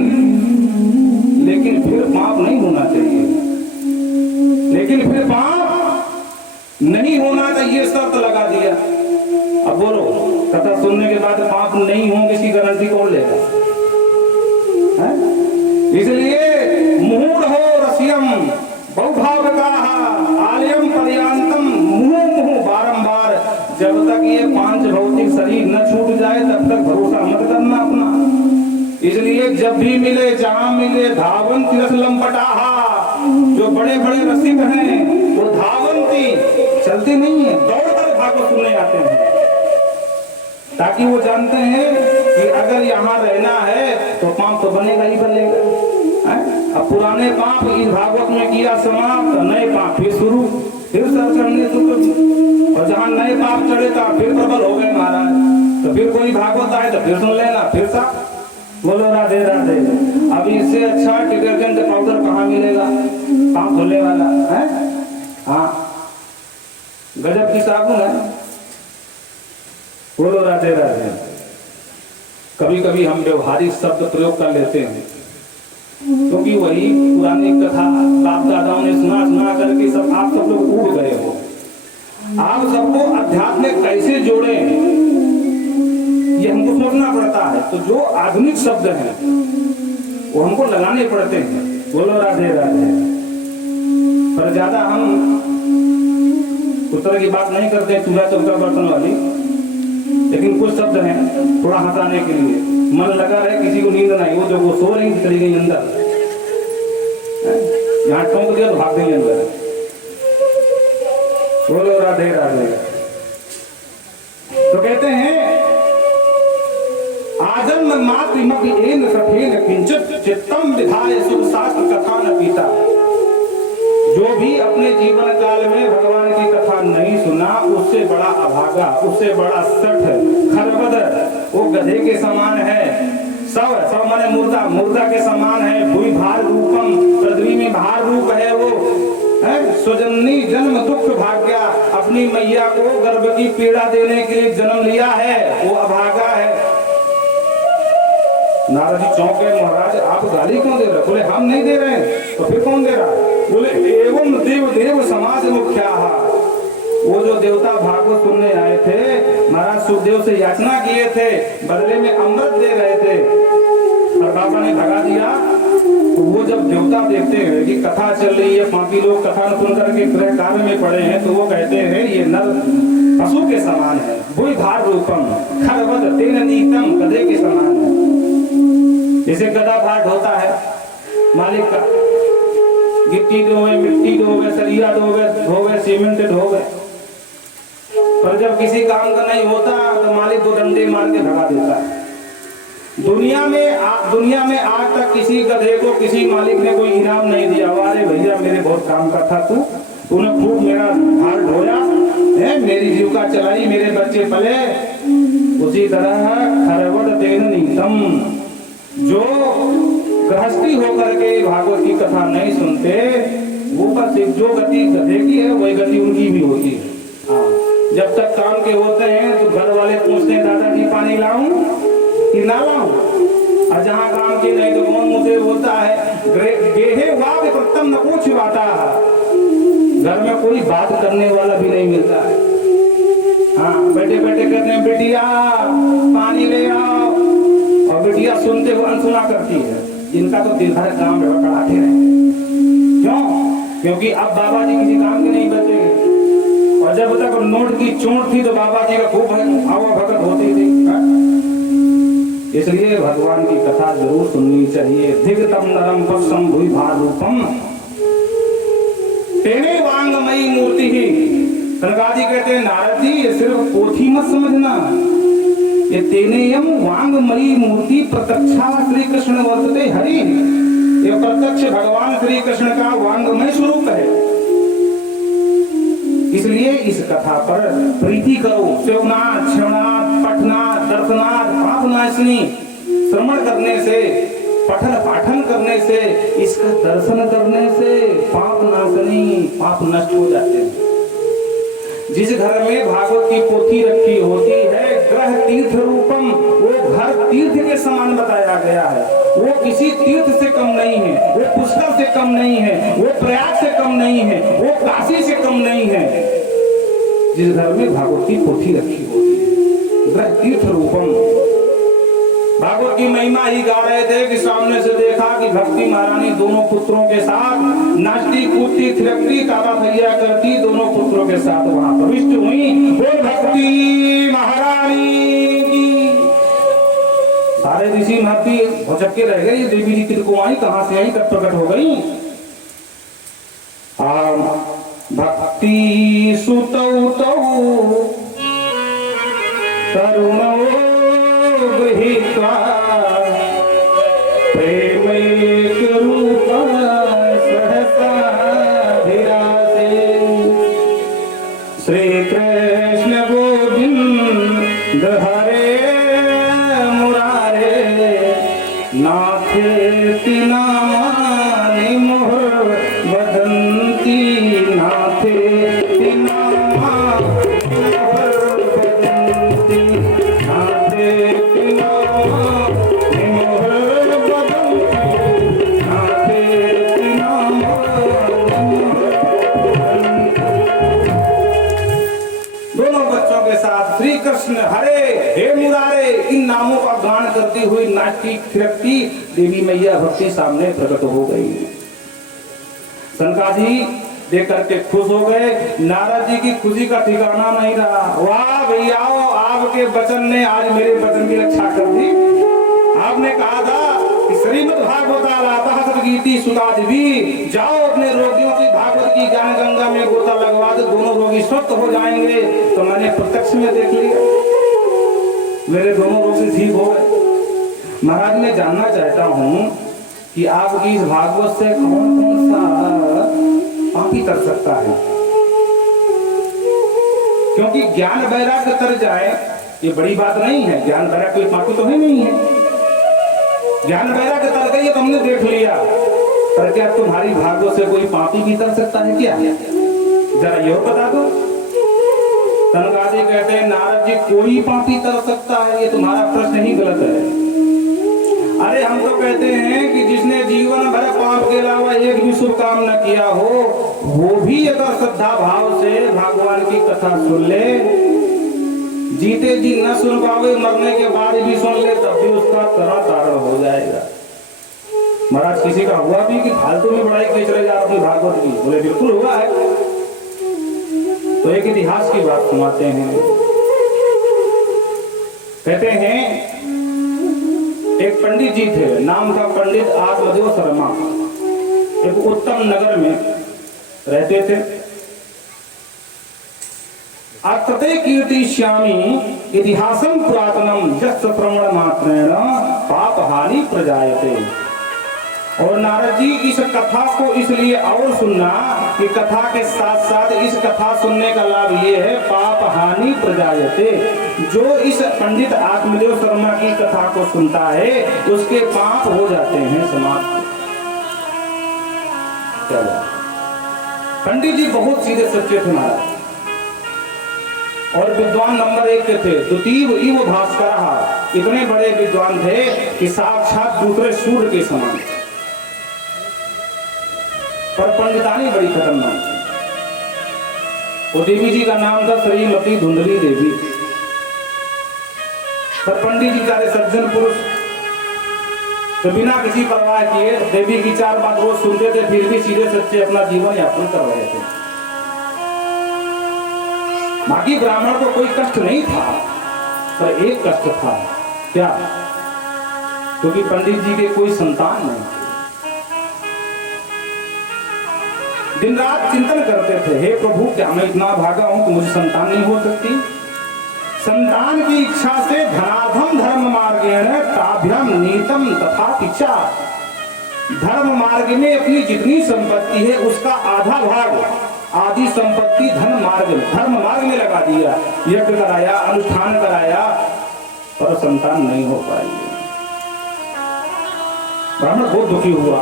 फिर पाप नहीं होना चाहिए। लेकिन फिर पाप नहीं होना चाहिए शर्त लगा दिया। अब बोलो कथा सुनने के बाद पाप नहीं होंगे इसकी गारंटी कौन लेगा? इसलिए मुहूर्त हो रसियम बहुभाव का आलयम पर्यांतम मुहु बारंबार। जब तक ये पांच भौतिक शरीर न छूट जाए तब तक भरोसा मत करना अपना। इसलिए जब भी मिले जहां मिले धावन तिरस लंपटाहा। जो बड़े बड़े रसिक हैं वो धावंती चलते नहीं है दौड़कर भागवत सुनने आते हैं ताकि वो जानते हैं कि अगर यहाँ रहना है तो पाप तो बनेगा ही बनेगा। अब पुराने पाप इस भागवत में किया समाप्त नए पाप फिर शुरू फिर सर चढ़ने शुरू। और जहाँ नए पाप चढ़े तो फिर प्रबल हो गए महाराज तो फिर कोई भागवत आए तो फिर सुन लेना फिर सा। बोलो राधे राधे। अब इससे अच्छा डिटर्जेंट पाउडर कहाँ मिलेगा पाप धुलने वाला है? हाँ गजब की साबुन है। बोलो राधे राधे। कभी कभी हम व्यवहारिक शब्द प्रयोग कर लेते हैं क्योंकि वही पुरानी कथा बाप दादाओं ने सुना करके सब आप सब लोग उड़ गए हो। आप सबको अध्यात्म में कैसे जोड़े ये हमको सोचना पड़ता है। तो जो आधुनिक शब्द हैं वो हमको लगाने पड़ते हैं। बोलो राधे राधे। पर ज्यादा हम उस तरह की बात नहीं करते चूल्हा चौका बर्तन वाली। लेकिन कुछ शब्द हैं थोड़ा हंसाने के लिए मन लगा रहे किसी को नींद नहीं वो जो वो सो रही चली गई अंदर यहाँ ठोंक दिया तो भाग गई अंदर। बोलो राधे राधे। तो कहते हैं आजन्म मातृमपि एन सफेन किंचित चित्तम विधाय सुख शास्त्र कथा न पीता। जो भी अपने जीवन काल में भगवान की कथा नहीं सुना उससे बड़ा अभागा उससे बड़ा सठ खरबद वो गधे के समान है। सब माने मुर्दा के समान है। भूई भार रूपम पृथ्वी में भार रूप है वो है। स्वजननी जन्म दुख भाग्या अपनी मैया को गर्भ की पीड़ा देने के लिए जन्म लिया है वो अभागा है। नारद जी चौंके महाराज आप गाली क्यों दे रहे? बोले हम नहीं दे रहे हैं तो फिर कौन दे रहा है? बोले एवं देव समाज मुख्या। वो जो देवता भागवत सुनने आए थे महाराज सुखदेव से याचना किए थे बदले में अमृत दे रहे थे और बाबा ने भगा दिया। तो वो जब देवता देखते हैं कि कथा चल रही है पापी लोग कथा सुन करके ग्रह कार्य में पड़े हैं तो वो कहते हैं ये नर पशु के समान है। भूई भार रूपम खरबद तेन नीतम गधे के समान है। जैसे गधा भार ढोता है मालिक का गिट्टी ढोवे मिट्टी ढोवे सरिया ढोवे सीमेंट ढोवे। पर जब किसी काम का नहीं होता तो मालिक दो डंडे मार के भगा देता है। दुनिया में आज तक किसी गधे को किसी मालिक ने कोई इनाम नहीं दिया। अरे भैया मेरे बहुत काम का था, तूने खूब मेरा भार ढोया है, मेरी जीविका चलाई, मेरे बच्चे पले। उसी तरह खरवट तेन नीतम, जो गृहस्थी होकर के भागवत की कथा नहीं सुनते वो बस जो गति गधे की है वही गति उनकी भी होती है। हाँ, जब तक काम के होते हैं तो घर वाले पूछते हैं दादाजी पानी लाऊं कि ना लाऊं, और जहाँ काम की नहीं तो कौन मुझे बोलता है गेहे वाग प्रथम न पूछ बाता। घर में कोई बात करने वाला भी नहीं मिलता है। हाँ, बैठे बैठे कहते हैं बेटिया पानी ले आओ, और बेटिया सुनते हुए अनसुना करती है। इनका तो दिन भर काम बड़बड़ाते रहे। क्यों? क्योंकि अब बाबा जी किसी काम के नहीं बचे, और जब तक नोट की चोट थी तो बाबा जी का खूब आवा भगत होती थी। इसलिए भगवान की कथा जरूर सुननी चाहिए। धिगतम नरम पश्चम भूइ भार रूपम तेने वांगमयी मूर्ति ही। सनकादि कहते हैं नारद जी ये सिर्फ पोथी मत समझना, ये तेनेयम वांगमयी मूर्ति प्रत्यक्षा श्री कृष्ण वर्तते हरि। ये प्रत्यक्ष भगवान श्री कृष्ण का वांगमय स्वरूप है। इसलिए इस कथा पर प्रीति करो। सेवनाथ, श्रवणाथ, पठनाथ, दर्शनाथ, पापनाशनी। श्रवण करने से, पठन पाठन करने से, इसका दर्शन करने से पाप नाशनी, पाप नष्ट हो जाते हैं। जिस घर में भागवत की पोथी रखी होती है, ग्रह तीर्थ रूपम, वो घर तीर्थ के समान बताया गया है। वो किसी तीर्थ से कम नहीं है, वो पुष्कर से कम नहीं है, वो प्रयाग से कम नहीं है, वो काशी से कम नहीं है। जिस घर में भागवत की पोथी रखी होती है, ग्रह तीर्थ रूपम। भागवत की महिमा ही गा रहे थे कि सामने से देखा कि भक्ति महारानी दोनों पुत्रों के साथ नाचती कूदती थिरकती काबा भैया करती दोनों पुत्रों के साथ वहां प्रविष्ट हुई। बोल भक्ति महारानी की। सारे ऋषि महर्षि भौचक्के रह गए, ये देवी जी किनको आई, कहां से आई, कब प्रकट हो गई। भक्ति सुतौ तौ तरुणौ गृहीत्वा प्रेमैक रूपा सहसा विराजे। श्री कृष्ण गोविंद हरे मुरारे नाथेति नामानि मुहुर् वदन्ति। नाथेति नामानि मुहुर् वदन्ति। नाथेति नामानि मुहुर् वदन्ति। नाथेति नामानि मुहुर् वदन्ति। दोनों बच्चों के साथ श्री कृष्ण हरे हे मुरारे इन नामों का गान करती हुई नाचती थिरकती देवी मैया भक्ति सामने प्रकट हो गई। सनकाजी देख करके खुश हो गए। नारद जी की खुशी का ठिकाना नहीं रहा। वाह भैया, आपके वचन ने आज मेरे वचन की रक्षा कर दी। आपने कहा था कि श्रीमद् भागवतालापः गीति सुधा देवी, जाओ अपने रोगियों की भागवत की ज्ञान गंगा में गोता लगवा दो, दोनों रोगी स्वस्थ हो जाएंगे। तो मैंने प्रत्यक्ष में देख लिया, मेरे दोनों रोगी ठीक हो गए। महाराज मैं जानना चाहता हूँ कि आपकी इस भागवत से कौन कौन सा पापी कर सकता है, क्योंकि ज्ञान वैराग्य तर जाए ये बड़ी बात नहीं है। ज्ञान वैराग्य कोई पापी तो है नहीं है। ज्ञान वैराग्य तर गई तो हमने देख लिया, पर क्या तुम्हारी भागवत से कोई पापी भी तर सकता है क्या? जरा ये बता दो। सनकादि कहते हैं नारद जी कोई पापी तर सकता है, ये तुम्हारा प्रश्न ही गलत है। अरे हम तो कहते हैं कि जिसने जीवन भर पाप के अलावा एक भी शुभ काम न किया हो, वो भी अगर श्रद्धा भाव से भगवान की कथा सुन ले, जीते जी न सुन पावे मरने के बाद भी सुन ले, तब भी उसका तरह तारण हो जाएगा। महाराज किसी का हुआ भी कि फालतू में बड़ाई खींच रहे जा अपनी भागवत की? बोले बिल्कुल हुआ है। तो एक इतिहास की बात सुनाते हैं। कहते हैं एक पंडित जी थे, नाम था पंडित आत्मदेव शर्मा। एक उत्तम नगर में रहते थे। अर्थते कीर्ति श्यामी इतिहासम पुरातनम जस्य प्रमाण मात्रेण पाप हानि प्रजायते। और नारद जी इस कथा को इसलिए और सुनना कि कथा के साथ साथ इस कथा सुनने का लाभ ये है, पाप हानि प्रजायते। जो इस पंडित आत्मदेव शर्मा की कथा को सुनता है उसके पाप हो जाते हैं समाप्त। चलो, पंडित जी बहुत सीधे सच्चे थे महाराज, और विद्वान नंबर 1 के थे। द्वितीय इव भास्कर, इतने बड़े विद्वान थे कि साक्षात दूसरे सूर्य के समान। पर पंडितानी बड़ी खतरनाक थी। वो देवी जी का नाम था श्रीमती धुंधली देवी। पर पंडित जी सारे सज्जन पुरुष तो बिना किसी परवाह किए देवी की 4 बात रोज सुनते थे, फिर भी सीधे सच्चे अपना जीवन यापन कर रहे थे। बाकी ब्राह्मण को कोई कष्ट नहीं था, पर एक कष्ट था। क्या? क्योंकि पंडित जी के कोई संतान नहीं थे। दिन रात चिंतन करते थे, हे प्रभु क्या मैं इतना भागा हूं कि मुझे संतान नहीं हो सकती? संतान की इच्छा से धनाधम धर्म मार्गेण ताभ्यम नीतम तथा पिचा। धर्म मार्ग में अपनी जितनी संपत्ति है उसका आधा भाग, आदि संपत्ति धर्म मार्ग में लगा दिया। यज्ञ कराया, अनुष्ठान कराया, पर संतान नहीं हो पाई। ब्राह्मण बहुत दुखी हुआ।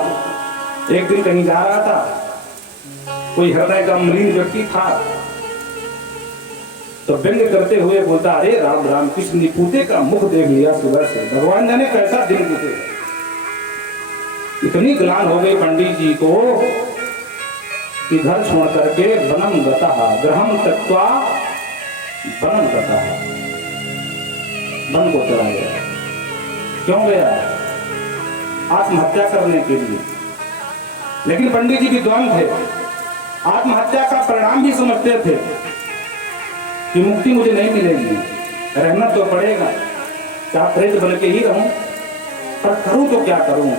एक दिन कहीं जा रहा था, कोई हृदय का मरीज व्यक्ति था, तो व्यंग करते हुए बोलता, अरे राम राम, किस निपुते का मुख देख लिया सुबह से, भगवान जाने कैसा दिन गुजरे। इतनी ग्लान हो गई पंडित जी को कि घर छोड़ करके वनम गतः, गृहम त्यक्त्वा वनम गतः, वन को चला गया। क्यों गया? आत्महत्या करने के लिए। लेकिन पंडित जी विद्वान थे, आत्महत्या का परिणाम भी समझते थे कि मुक्ति मुझे नहीं मिलेगी, रहना तो पड़ेगा, क्या प्रेत बन के ही रहूं, पर करूं तो क्या करूं।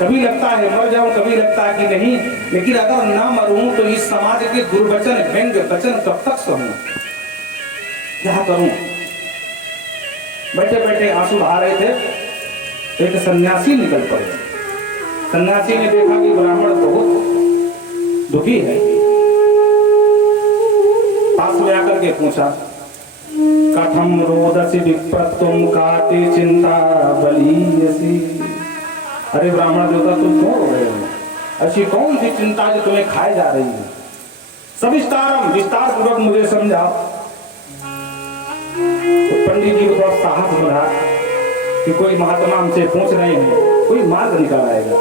कभी लगता है मर जाऊं, कभी लगता है कि नहीं, लेकिन अगर ना मरूं तो इस समाज के दुर्वचन व्यंग वचन कब तक सहूं, क्या करूं। बैठे बैठे आंसू बहा रहे थे। एक सन्यासी निकल पड़े। सन्यासी ने देखा कि ब्राह्मण बहुत दुखी है, पास में आकर के पूछा, कथम रोदसी विप्रत्वम काते चिंता बलीयसी। अरे ब्राह्मण देवता, तुम क्यों रो रहे हो? ऐसी कौन सी चिंता जो तुम्हें खाए जा रही है? सविस्तारम, विस्तार पूर्वक मुझे समझाओ। तो पंडित जी को बहुत साहस बना कि कोई महात्मा हमसे पूछ रहे हैं, कोई मार्ग निकाल आएगा।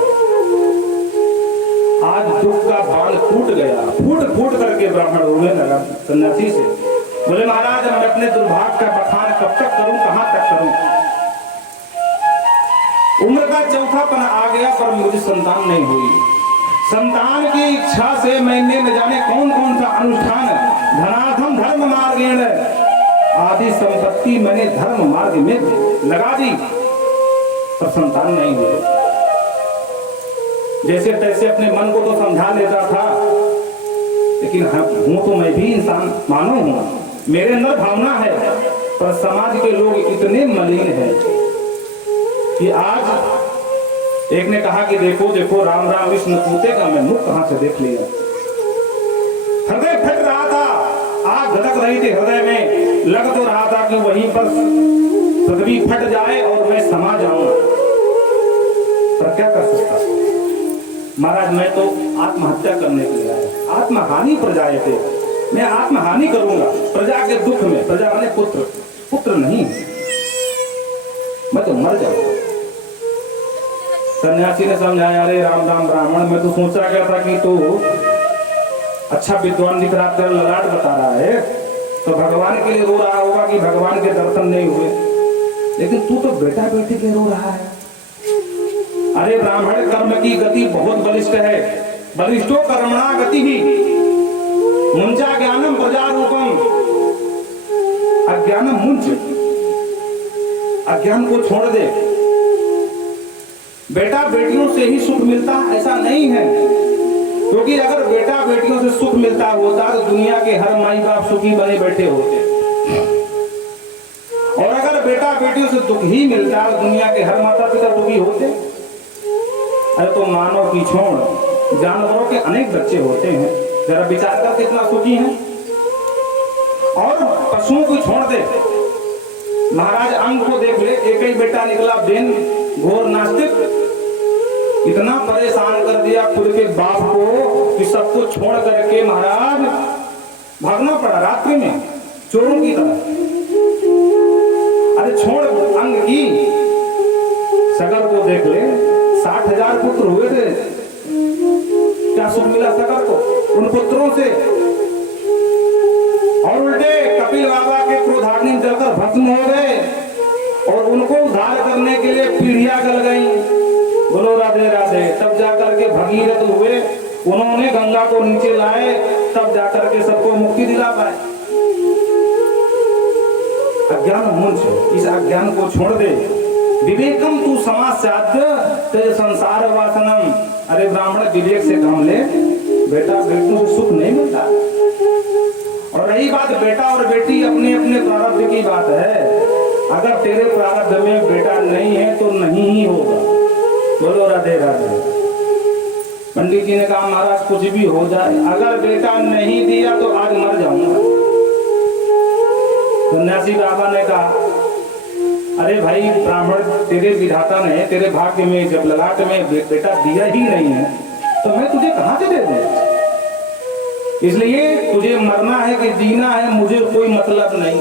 आज दुख का बाल फूट गया, फूट करके ब्राह्मण रोने लगा सन्यासी से। बोले, महाराज मैं अपने दुर्भाग्य का बखान कब तक करूं, कहां तक करूं? उम्र का चौथापन आ गया पर मुझे संतान नहीं हुई। संतान की इच्छा से मैंने न जाने कौन कौन सा अनुष्ठान, धनाधम धर्म मार्गेण, आदि संपत्ति मैंने धर्म मार्ग में लगा दी, पर संतान नहीं हुई। जैसे तैसे अपने मन को तो समझा लेता था, लेकिन हूं तो मैं भी इंसान, मानव हूं, मेरे अंदर भावना है, पर समाज के लोग इतने मलिन हैं कि आज एक ने कहा कि देखो देखो राम राम, इस नपुते का मैं मुख कहां से देख लिया। हृदय फट रहा था, आग धड़क रही थी हृदय में, लग तो रहा था कि वहीं पर पृथ्वी फट जाए और मैं समा जाऊं, पर क्या कर सकता। महाराज मैं तो आत्महत्या करने के लिए आया, आत्महानि प्रजायते, मैं आत्महानि करूंगा प्रजा के दुख में। प्रजा माने पुत्र, पुत्र नहीं, मैं तो मर जाऊंगा। सन्यासी ने समझाया, अरे राम राम ब्राह्मण, मैं तो सोचा क्या था कि तू अच्छा विद्वान दिख रहा, तेरा ललाट बता रहा है, तो भगवान के लिए रो रहा होगा कि भगवान के दर्शन नहीं हुए, लेकिन तू तो बेटा बेटी के रो रहा है। अरे ब्राह्मण, कर्म की गति बहुत बलिष्ठ है, बलिष्ठो कर्मणा गति ही, मुंचा ज्ञानम प्रजारूपम, अज्ञानम मुंच, अज्ञान को छोड़ दे। बेटा बेटियों से ही सुख मिलता ऐसा नहीं है, क्योंकि अगर बेटा बेटियों से सुख मिलता होता तो दुनिया के हर माई बाप सुखी बने बैठे होते, और अगर बेटा बेटियों से दुख ही मिलता है, दुनिया के हर माता पिता दुखी होते। अरे तो मानव की छोड़ जानवरों के अनेक बच्चे होते हैं, जरा विचार कर कितना सुखी हैं। और पशुओं को छोड़ दे, महाराज अंग को देख ले, एक ही बेटा निकला बेन, घोर नास्तिक, इतना परेशान कर दिया खुद के बाप को कि सब कुछ छोड़ करके महाराज भागना पड़ा रात्रि में चोरों की तरह। अरे छोड़ अंग की, सगर को देख ले, 60,000 पुत्र हुए थे, क्या सुख मिला सगर को उन पुत्रों से? और उल्टे कपिल बाबा के क्रोधाग्नि में जलकर भस्म हो गए और उनको उद्धार करने के लिए पीढ़ियां गल गई। बोलो राधे राधे। तब जाकर के भगीरथ हुए, उन्होंने गंगा को नीचे लाए, तब जाकर के सबको मुक्ति दिला पाए। अज्ञान मुंच, इस अज्ञान को छोड़ दे। विवेकम तू समास्याद्य तेज संसार वासनम। अरे ब्राह्मण विवेक से काम ले बेटा, बेटों से सुख नहीं मिलता। और रही बात बेटा और बेटी, अपने अपने प्रारब्ध की बात है। अगर तेरे प्रारब्ध में बेटा नहीं है तो नहीं ही होगा। बोलो राधे राधे। पंडित जी ने कहा महाराज कुछ भी हो जाए, अगर बेटा नहीं दिया तो आज मर जाऊंगा। सन्यासी बाबा ने कहा अरे भाई ब्राह्मण, तेरे विधाता ने तेरे भाग्य में जब ललाट में बेटा दिया ही नहीं है तो मैं तुझे कहां से दे दूं? इसलिए तुझे मरना है कि जीना है मुझे कोई मतलब नहीं,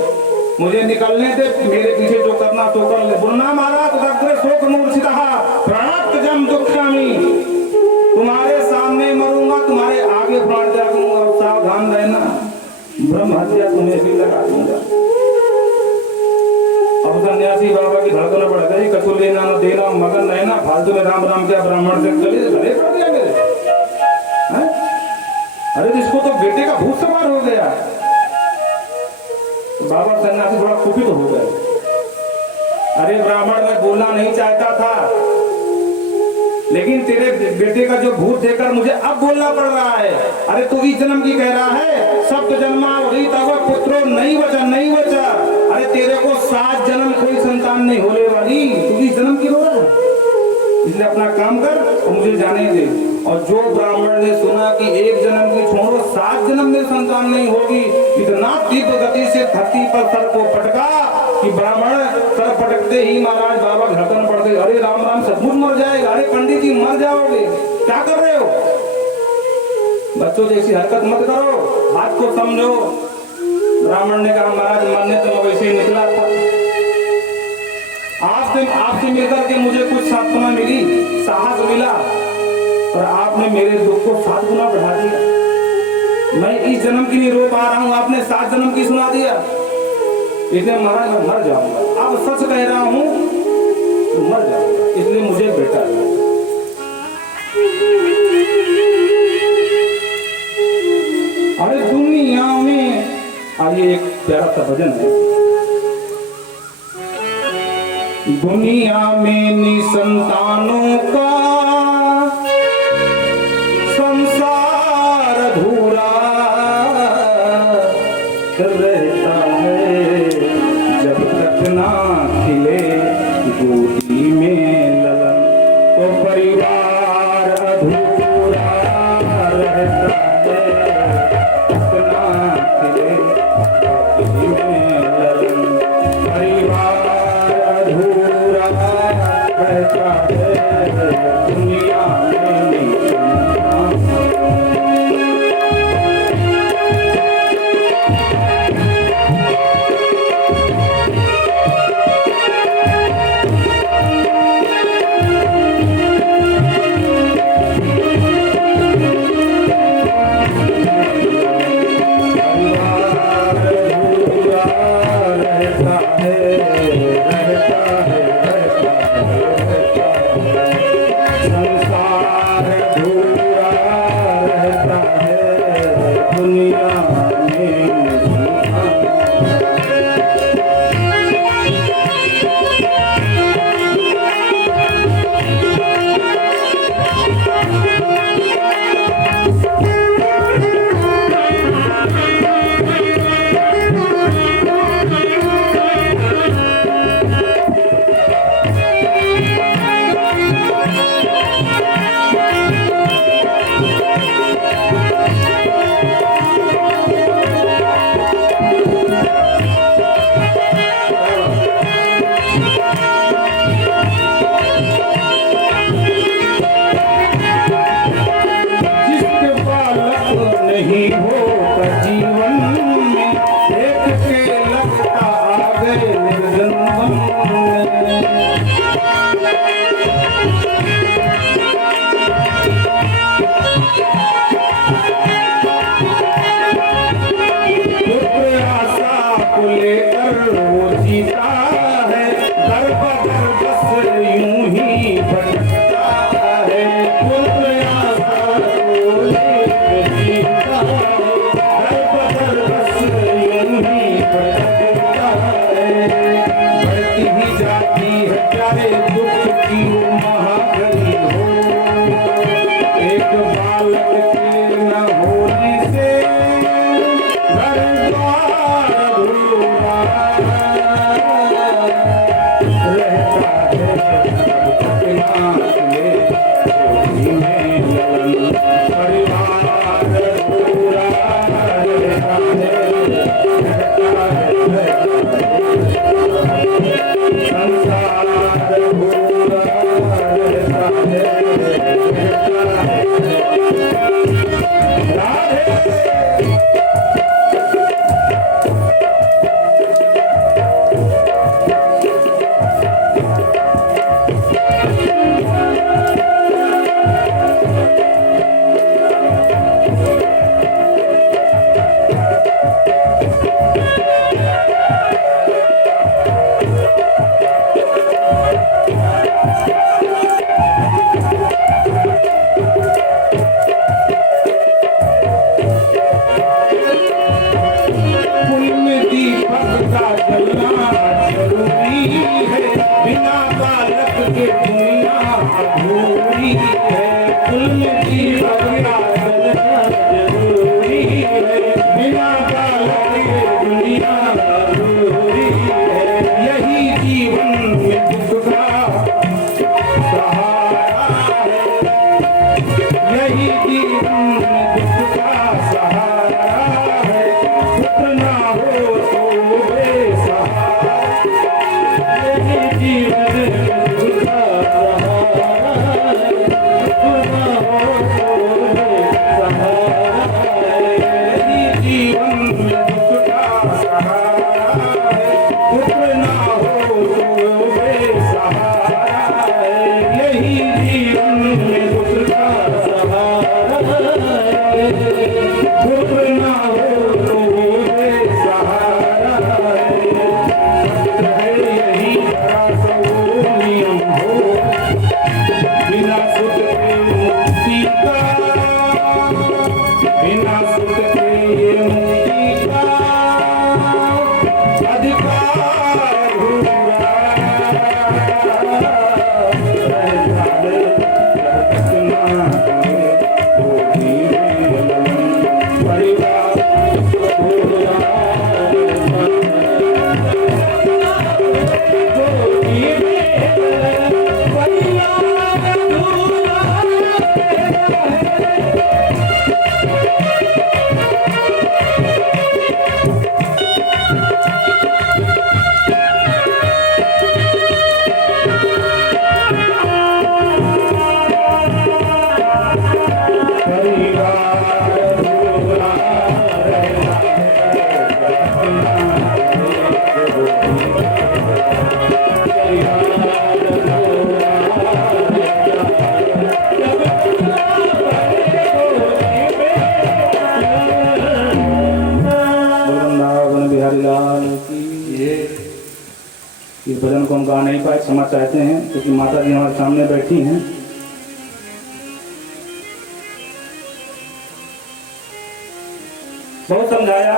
मुझे निकलने दे, मेरे पीछे जो करना तो कर ले। बोलना महाराज दग्र शोक मूर्छितः प्राणात जम दुःखामि। तुम्हारे सामने मरूंगा, तुम्हारे आगे प्राण त्यागूंगा, सावधान रहना, ब्रह्म हत्या तुम्हें भी लगा दूंगा। अब सन्यासी बाबा की धड़कन बढ़ गई, कछु लेना न देना, मगन रहना, फालतू में राम राम क्या ब्राह्मण से गले पड़ गया मेरे। अरे जिसको तो बेटे का भूत सवार हो गया। तो बाबा सन्यासी थोड़ा कुपित हो गए। अरे ब्राह्मण, मैं बोलना नहीं चाहता था, लेकिन तेरे बेटे का जो भूत देकर मुझे अब बोलना पड़ रहा है। अरे तू इस जन्म की कह रहा है, सप्त जन्मा वही तब पुत्रो नहीं बचा, नहीं बचा। अरे तेरे को 7 जन्म कोई संतान नहीं होने वाली, तू इस जन्म की रो रहा है। इसलिए अपना काम कर और मुझे जाने दे। और जो ब्राह्मण ने सुना कि 1 जन्म की छोड़ो 7 जन्म में संतान नहीं होगी, इतना तीव्र गति से धरती पर सर को पटका कि ब्राह्मण सर पटकते ही महाराज बाबा धड़कन पड़ गई। अरे राम राम, सचमुच मर जाएगा। अरे पंडित जी मर जाओगे, क्या कर रहे हो? बच्चों जैसी हरकत मत करो, बात को समझो। ब्राह्मण ने कहा महाराज मरने तो मैं वैसे ही निकला था, आपसे मिलकर के मुझे कुछ सांत्वना मिली, साहस मिला, और आपने मेरे दुख को 7 गुना बढ़ा दिया। मैं इस जन्म की नहीं रो पा रहा हूं, आपने 7 जन्म की सुना दिया। इसलिए महाराज मैं मर जाऊंगा, अब सच कह रहा हूं तो मर जाऊंगा, इसलिए मुझे बेटा दो। अरे दुनिया में, आइए एक प्यारा सा भजन है। दुनिया में निसंतानों का संसार अधूरा रहता है, जब तक ना खिले गोदी में ललन तो परिवार अधूरा रहता है, ना खिले गोदी में ललन परिवार अधूरा रहता है। दुनिया में जीता है, दर बदर बस यूं ही भटकता है, कुल में आशा को लेकर जीता है, दर बदर बस यूं ही भटकता है। बढ़ती ही जाती है प्यारे दुख की महागरी हो, एक बालक के न होली से घर द्वार अधूरा रहता है। अपना ले होली में लगन परिवार अधूरा रहता है, संसार अधूरा रहता है। राधे पुण्य दीपक का जलना जरूरी है, बिना बालक के दुनिया अधूरी है। पुण्य दीपक का जलना जरूरी है, बिना बालक के दुनिया अधूरी है। यही जीवन में दुख का सहारा है, यही जीवन में दुख का सहारा है। पुत्र ना हो तो बेसहारा, यही जीवन में दुख का सहारा है। पुत्र ना हो तो बेसहारा है, यही जीवन में दुख का सहारा है। पुत्र ना हो तो बेसहारा है, यही जीवन में दुख का सहारा है। पुत्र ना हो तो बेसहारा है। सत्य है यही बड़ा सो नियम हो, बिना सुख के मुक्ति का, बिना सुख के ये मुक्ति का अधिकार अधूरा रहता है। रचना है होली में लगन परिवार अधूरा रहता है। होली में लगन परिवार अधूरा रहता है। परिवार अधूरा रहता वृंदावन बिहारी लाल की। इस भजन को हम गा नहीं पाए, क्षमा चाहते हैं, क्योंकि माता जी हमारे सामने बैठी हैं। बहुत समझाया,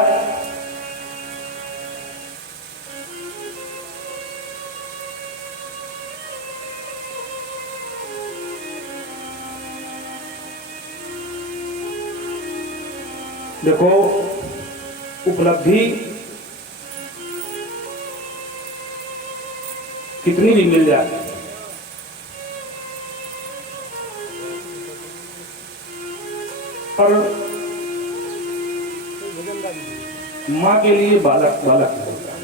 देखो उपलब्धि कितनी भी मिल जाए, पर माँ के लिए बालक बालक होता है।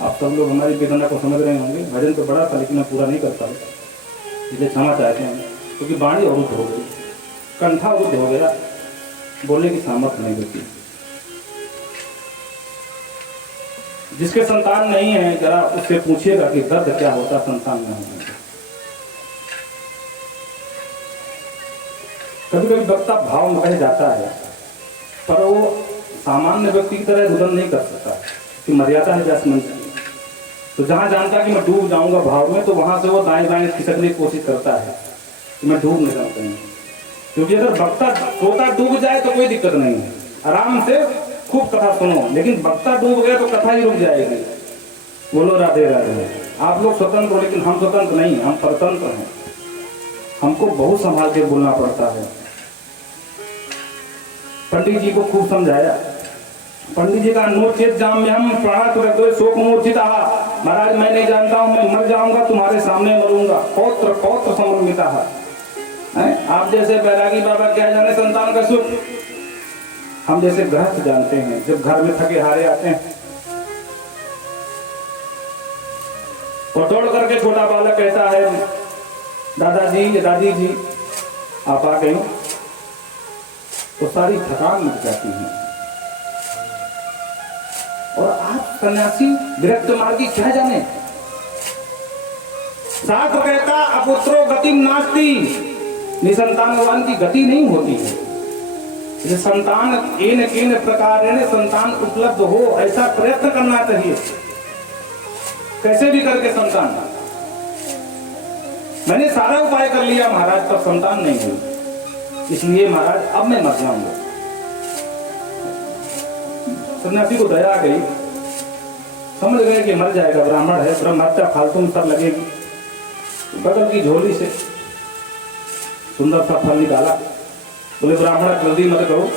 आप सब लोग हमारी वेदना को समझ रहे होंगे। भजन तो बड़ा था लेकिन मैं पूरा नहीं कर पाया, इसलिए क्षमा चाहते हैं, क्योंकि वाणी अवरुद्ध हो गई, कंठा अवरुद्ध हो गया, बोलने की सामर्थ्य नहीं होती। जिसके संतान नहीं है जरा उससे पूछिएगा कि दर्द क्या होता संतान न होने का। कभी कभी वक्ता भाव में कह जाता है, पर वो सामान्य व्यक्ति की तरह रुदन नहीं कर सकता। कि मर्यादा है जसमंत की। तो जहाँ जानता कि मैं डूब जाऊंगा भाव में, तो वहां से वो दाएं बाएं खिसकने की कोशिश करता है कि मैं डूब नहीं जाऊँ कहीं। क्योंकि अगर वक्ता श्रोता डूब जाए तो कोई दिक्कत नहीं है, आराम से खूब कथा सुनो, लेकिन वक्ता डूब गया तो कथा ही रुक जाएगी। बोलो राधे राधे। आप लोग स्वतंत्र हो, लेकिन हम स्वतंत्र नहीं, हम परतंत्र हैं। हमको बहुत संभाल के बोलना पड़ता है। पंडित जी को खूब समझाया। पंडित जी का नोचेत जाम में हम पढ़ा तो शोक मूर्छित आहा, महाराज मैं नहीं जानता हूं, मैं मर जाऊंगा तुम्हारे सामने मरूंगा, पौत्र पौत्र समर्मिता है। आप जैसे बैरागी बाबा क्या जाने संतान का सुख, हम जैसे गृहस्थ जानते हैं। जब घर में थके हारे आते हैं और दौड़ करके छोटा बालक कहता है दादाजी दादी जी आप आ गए, तो सारी थकान मिट जाती है। और आप सन्यासी विरक्त मार्गी क्या जाने, शास्त्र कहता अपुत्रो गति नास्ति, निसंतानवान की गति नहीं होती है। संतान एन केन प्रकार संतान उपलब्ध हो, ऐसा प्रयत्न करना चाहिए, कैसे भी करके संतान। मैंने सारा उपाय कर लिया महाराज, पर संतान नहीं हुई, इसलिए महाराज अब मैं मर जाऊंगा। सन्यासी को दया आ गई, समझ गए कि मर जाएगा, ब्राह्मण है, ब्रह्महत्या फालतू में सब लगेगी। बगल की झोली से सुंदर सा फल निकाला, बोले ब्राह्मण जल्दी मत करो,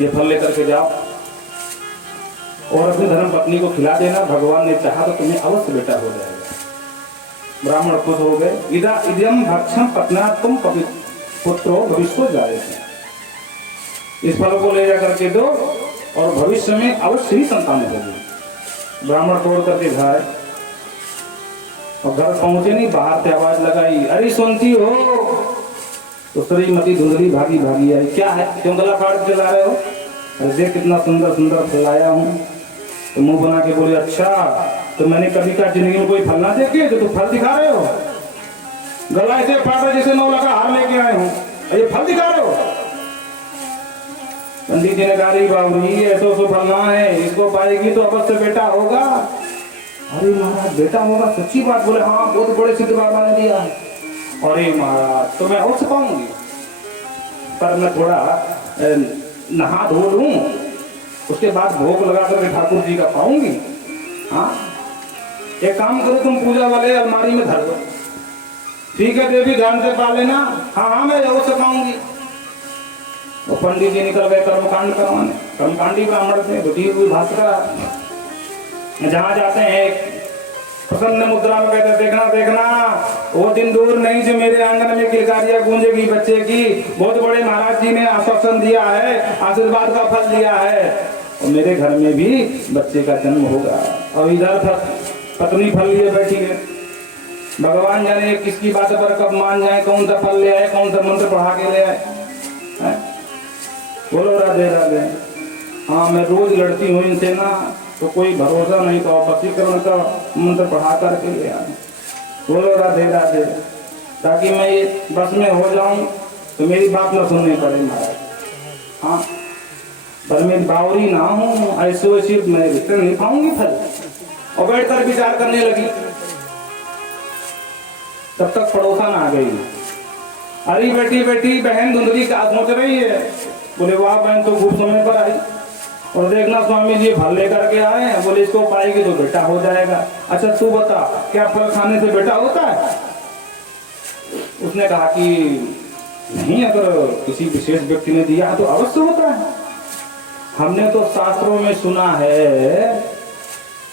ये फल लेकर के जाओ और अपनी धर्म पत्नी को खिला देना, भगवान ने चाहा तो तुम्हें अवश्य बेटा हो जाएगा। ब्राह्मण खुश हो गए। इदम भक्षम पत्ना तुम पुत्रो भविष्य जाए, इस फल को ले जा करके दो और भविष्य में अवश्य ही संतान होगी। ब्राह्मण तोड़ करके खाए और घर पहुंचे नहीं, बाहर से आवाज लगाई, अरे सुनती हो? तो श्रीमती धुंधली भागी भागी आई, क्या है, क्यों गला फाड़ के ला रहे हो? अरे देख कितना सुंदर सुंदर फल लाया हूँ। तो मुंह बना के बोले, अच्छा तो मैंने कभी का जिंदगी में कोई फल ना देखे जो तुम फल दिखा रहे हो? गला ऐसे फाड़ा जैसे 9 लाख हार लेके आए हूँ, ये फल दिखा रहे हो? पंडित जी ने कहा, बाबूजी ऐसो सो फलना है, इसको पाएगी तो अवश्य बेटा होगा। अरे महाराज बेटा होगा, सच्ची बात? बोले हाँ, बहुत बड़े सिद्ध बाबा ने दिया है। अरे महाराज तो मैं अवश्य पाऊंगी, पर मैं थोड़ा नहा धो लूं, उसके बाद भोग लगा करके ठाकुर जी का पाऊंगी। हाँ एक काम करो, तुम पूजा वाले अलमारी में धर दो। ठीक है देवी, ध्यान से पा लेना। हाँ हाँ मैं अवश्य पाऊंगी। वो पंडित जी निकल गए कर्मकांड करवाने। कर्मकांडी ब्राह्मण थे, बुद्धि हुई भास्कर। जहां जाते हैं प्रसन्न मुद्रा में कहते देखना देखना, वो दिन दूर नहीं जो मेरे आंगन में किलकारियां गूंजेगी बच्चे की। बहुत बड़े महाराज जी ने आश्वासन दिया है, आशीर्वाद का फल दिया है, और मेरे घर में भी बच्चे का जन्म होगा। और इधर पत्नी फल लिए बैठी है, भगवान जाने किसकी बात पर कब मान जाए, कौन सा फल ले आए, कौन सा मंत्र पढ़ा के ले आए। बोलो राधे राधे। हाँ मैं रोज लड़ती हूँ इनसे ना, तो कोई भरोसा नहीं, तो वशीकरण का मंत्र पढ़ा करके ले आए। बोलो राधे राधे, ताकि मैं ये बस में हो जाऊं तो मेरी बात ना सुननी पड़े महाराज। हाँ पर मैं बावरी ना हूँ, ऐसे वैसे मैं रिश्ते नहीं पाऊंगी फल। और बैठकर विचार करने लगी, तब तक पड़ोसन आ गई। अरे बेटी बेटी बहन धुंधली क्या सोच रही है? बोले वाह बहन तो खूब समय पर आई, और देखना स्वामी जी फल लेकर के आए हैं, बोले इसको पाएगी तो बेटा हो जाएगा। अच्छा तू बता, क्या फल खाने से बेटा होता है? उसने कहा कि नहीं, अगर किसी विशेष व्यक्ति ने दिया तो अवश्य होता है। हमने तो शास्त्रों में सुना है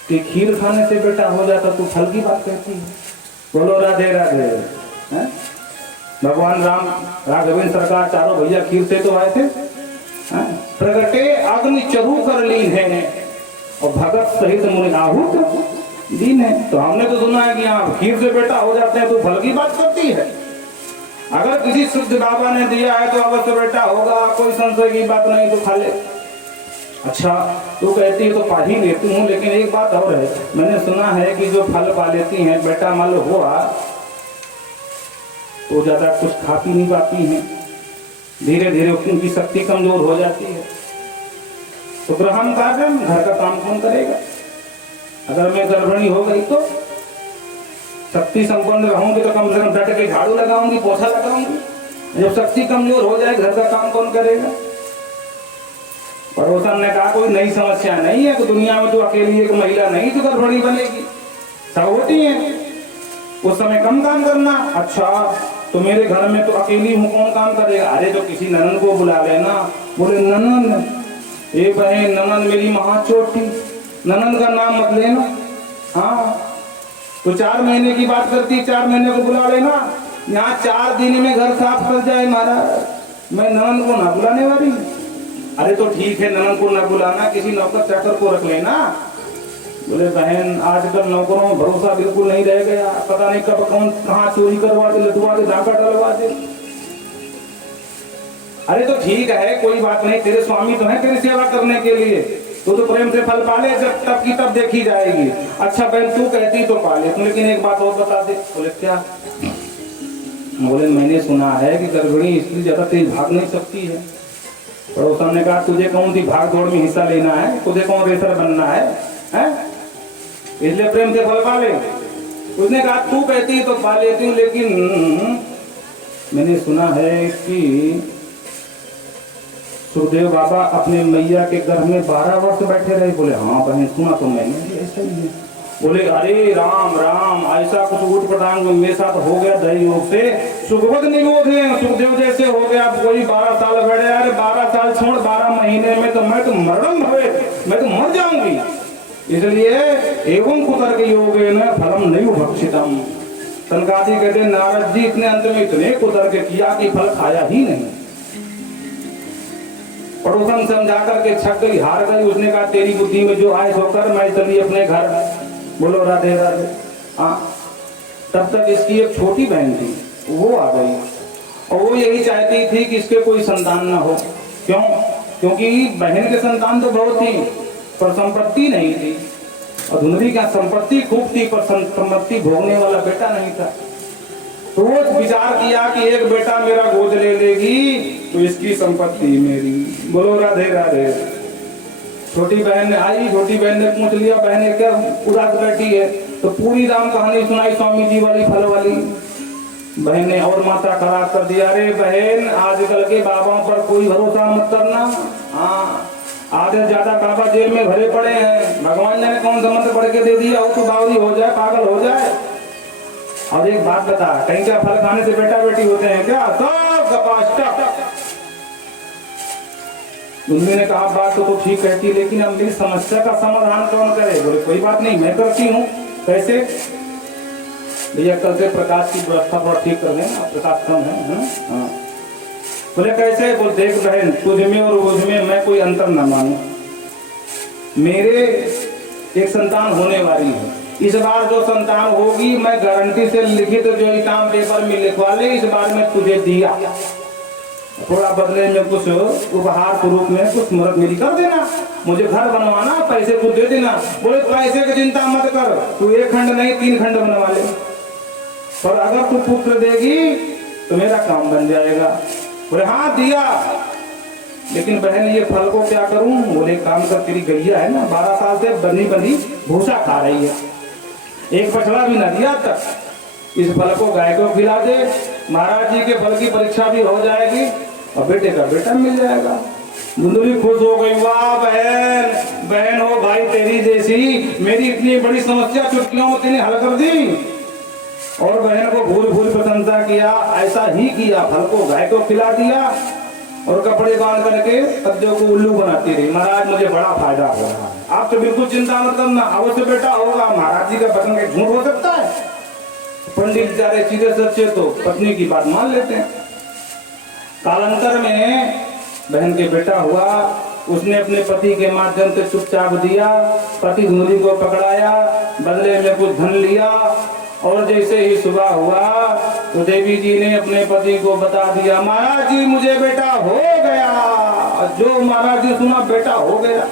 कि खीर खाने से बेटा हो जाता, तू फल की बात कहती है। बोलो राधे राधे। भगवान राम राघवेंद्र सरकार चारों भैया खीर से तो आए थे। प्रगटे अग्नि चहु कर लीन है, और भगत सहित मुनि आहूत दीन है। तो हमने तो सुना है कि यहाँ खीर से बेटा हो जाते हैं, तो फल की बात करती है। अगर किसी शुद्ध बाबा ने दिया है तो अवश्य बेटा होगा, कोई संशय की बात नहीं, तो खा ले। अच्छा तो कहती है तो पा ही लेती हूँ, लेकिन एक बात और है, मैंने सुना है कि जो फल पा लेती हैं, बेटा मान लो हुआ तो ज्यादा कुछ खा पी नहीं पाती हैं, धीरे धीरे उनकी शक्ति कमजोर हो जाती है। तो ग्रहण कार्यम, घर का काम कौन करेगा? अगर मैं गर्भिणी हो गई तो शक्ति संपन्न रहूंगी तो कम से कम डट के झाड़ू लगाऊंगी, पोछा लगाऊंगी। जब शक्ति कमजोर हो जाए, घर का काम कौन करेगा? पड़ोसन ने कहा कोई नई समस्या नहीं है, तो दुनिया में तो अकेली एक महिला नहीं जो गर्भिणी बनेगी, सब होती है। उस समय कम काम करना। अच्छा, तो मेरे घर में तो अकेली हूँ, कौन काम करेगा? अरे तो किसी ननन को बुला लेना। बोले ननन? ए बहन, ननन मेरी महाचोट थी, ननन का नाम मत लेना। हाँ, तो 4 महीने की बात करती, 4 महीने को बुला लेना। यहाँ 4 दिन में घर साफ कर जाए महाराज, मैं ननन को ना बुलाने वाली। अरे तो ठीक है, ननन को ना बुलाना, किसी नौकर चाकर को रख लेना। बोले बहन, आजकल नौकरों में भरोसा बिल्कुल नहीं रह गया, पता नहीं कब कौन कहाँ चोरी करवा दे, लुटवा दे, डाका डलवा दे। अरे तो ठीक है, कोई बात नहीं, तेरे स्वामी तो है तेरी सेवा करने के लिए, तो प्रेम से फल पाले, जब तब की तब देखी जाएगी। अच्छा बहन, तू कहती तो पाले तू, लेकिन एक बात और बता दे। बोले क्या? बोले मैंने सुना है कि गर्भिणी स्त्री ज्यादा तेज भाग नहीं सकती है। पड़ोसन ने कहा तुझे कौन सी भाग दौड़ में हिस्सा लेना है, तुझे कौन रेसर बनना है? इसलिए प्रेम से फल पाले। उसने कहा तू कहती तो पा लेती हूँ, लेकिन मैंने सुना है कि सुखदेव बाबा अपने मैया के घर में 12 वर्ष बैठे रहे। बोले हाँ बहन, सुना तो मैंने भी ऐसा ही है। बोले अरे राम राम, ऐसा कुछ उठ पटांग मेरे साथ हो गया दही योग से, सुखवत निबोध है, सुखदेव जैसे हो गया। कोई 12 साल बैठे, अरे 12 साल छोड़, 12 महीने में तो मैं तो मरण भवे, मैं तो मर जाऊंगी। इसलिए एवं कुतर्क योगेन फलम नहीं भक्षितम। सनकादि कहते नारद जी इतने अंत में इतने कुतर्क किया कि फल खाया ही नहीं। पड़ोसन समझा करके छक गई, हार गई। उसने कहा तेरी बुद्धि में जो आए सो कर, मैं चली अपने घर। बोलो राधे राधे। हाँ, तब तक इसकी एक छोटी बहन थी, वो आ गई और वो यही चाहती थी कि इसके कोई संतान ना हो। क्यों? क्योंकि बहन के संतान तो बहुत थी पर संपत्ति नहीं थी, और धुंधली क्या संपत्ति खूब थी पर संपत्ति भोगने वाला बेटा नहीं था। तो वो विचार किया कि एक बेटा मेरा गोद ले लेगी तो इसकी संपत्ति मेरी। बोलो राधे राधे। छोटी बहन ने आई, छोटी बहन ने पूछ लिया बहन क्या उदास बैठी है, तो पूरी राम कहानी सुनाई, स्वामी जी वाली फल वाली। बहन ने और माथा खराब कर दिया। अरे बहन, आजकल के बाबाओं पर कोई भरोसा मत करना। हाँ, आधे ज्यादा बाबा जेल में भरे पड़े हैं, भगवान ने कौन सा मंत्र पढ़ के दे दिया हो तो बावरी हो जाए, पागल हो जाए। और एक बात बता, कहीं क्या फल खाने से बेटा बेटी होते हैं क्या? सब गपाष्टा। उन्होंने ने कहा बात तो ठीक कहती है, लेकिन अब मेरी समस्या का समाधान कौन करे? बोले कोई बात नहीं, मैं करती हूँ। कैसे? भैया कल से प्रकाश की व्यवस्था थोड़ा ठीक कर देना, प्रकाश कम है। हाँ, बोले कैसे? बोल देख बहन, तुझ में और मुझ में मैं कोई अंतर न मानू। मेरे एक संतान होने वाली है, इस बार जो संतान होगी मैं गारंटी से लिखित जो इनाम पेपर में लिखवा ले, इस बार मैं तुझे दिया, थोड़ा बदले में कुछ उपहार के रूप में कुछ मदद मेरी कर देना, मुझे घर बनवाना, पैसे कुछ दे देना। बोले पैसे की चिंता मत कर, तू 1 खंड नहीं 3 खंड बनवा ले, पर अगर तू पुत्र देगी तो मेरा काम बन जाएगा। बोले हाँ दिया, लेकिन बहन ये फल को क्या करूं? बोले काम कर, तेरी गैया है ना 12 साल से बनी बनी भूसा खा रही है, एक बछड़ा भी न दिया तक, इस फल को गाय को खिला दे, महाराज जी के फल की परीक्षा भी हो जाएगी और बेटे का बेटा मिल जाएगा। धुंधली खुश हो गई, वाह बहन, बहन हो भाई तेरी जैसी, मेरी इतनी बड़ी समस्या चुटकियों में तेने हल कर दी। और बहन को भूल भूल प्रशंसा किया, ऐसा ही किया, फल को गाय को खिला दिया और कपड़े बांध करके पद्यों को उल्लू बनाती रही। महाराज मुझे बड़ा फायदा हो रहा है, आप तो बिल्कुल चिंता मत करना, अवश्य बेटा होगा। महाराज जी का बचन के झूठ हो सकता है? पंडित बेचारे सीधे सच्चे तो पत्नी की बात मान लेते हैं। कालांतर में बहन के बेटा हुआ, उसने अपने पति के माध्यम से चुपचाप दिया, पति धुंधली को पकड़ाया, बदले में कुछ धन लिया, और जैसे ही सुबह हुआ तो देवी जी ने अपने पति को बता दिया, महाराज जी मुझे बेटा हो गया। जो महाराज जी सुना बेटा हो गया,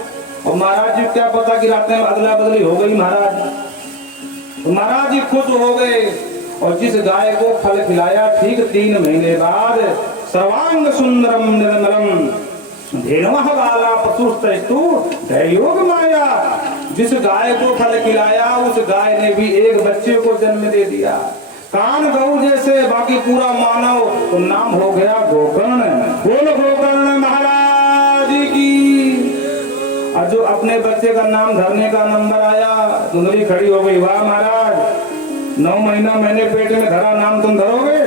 और महाराज जी क्या पता कि रात में अदला बदली हो गई महाराज। तो महाराज जी खुश हो गए, और जिस गाय को फल खिलाया ठीक 3 महीने बाद सर्वांग सुंदरम निर्मलम धेनुः बाला पशुस्तस्तु दैयोग माया। जिस गाय को फल खिलाया उस गाय ने भी एक बच्चे को जन्म दे दिया। कान गऊ जैसे बाकी पूरा मानव, तो नाम हो गया गोकर्ण। बोल गोकर्ण महाराज की। और जो अपने बच्चे का नाम धरने का नंबर आया, धुंधली खड़ी हो गई, वाह महाराज 9 महीना मैंने पेट में धरा, नाम तुम धरोगे?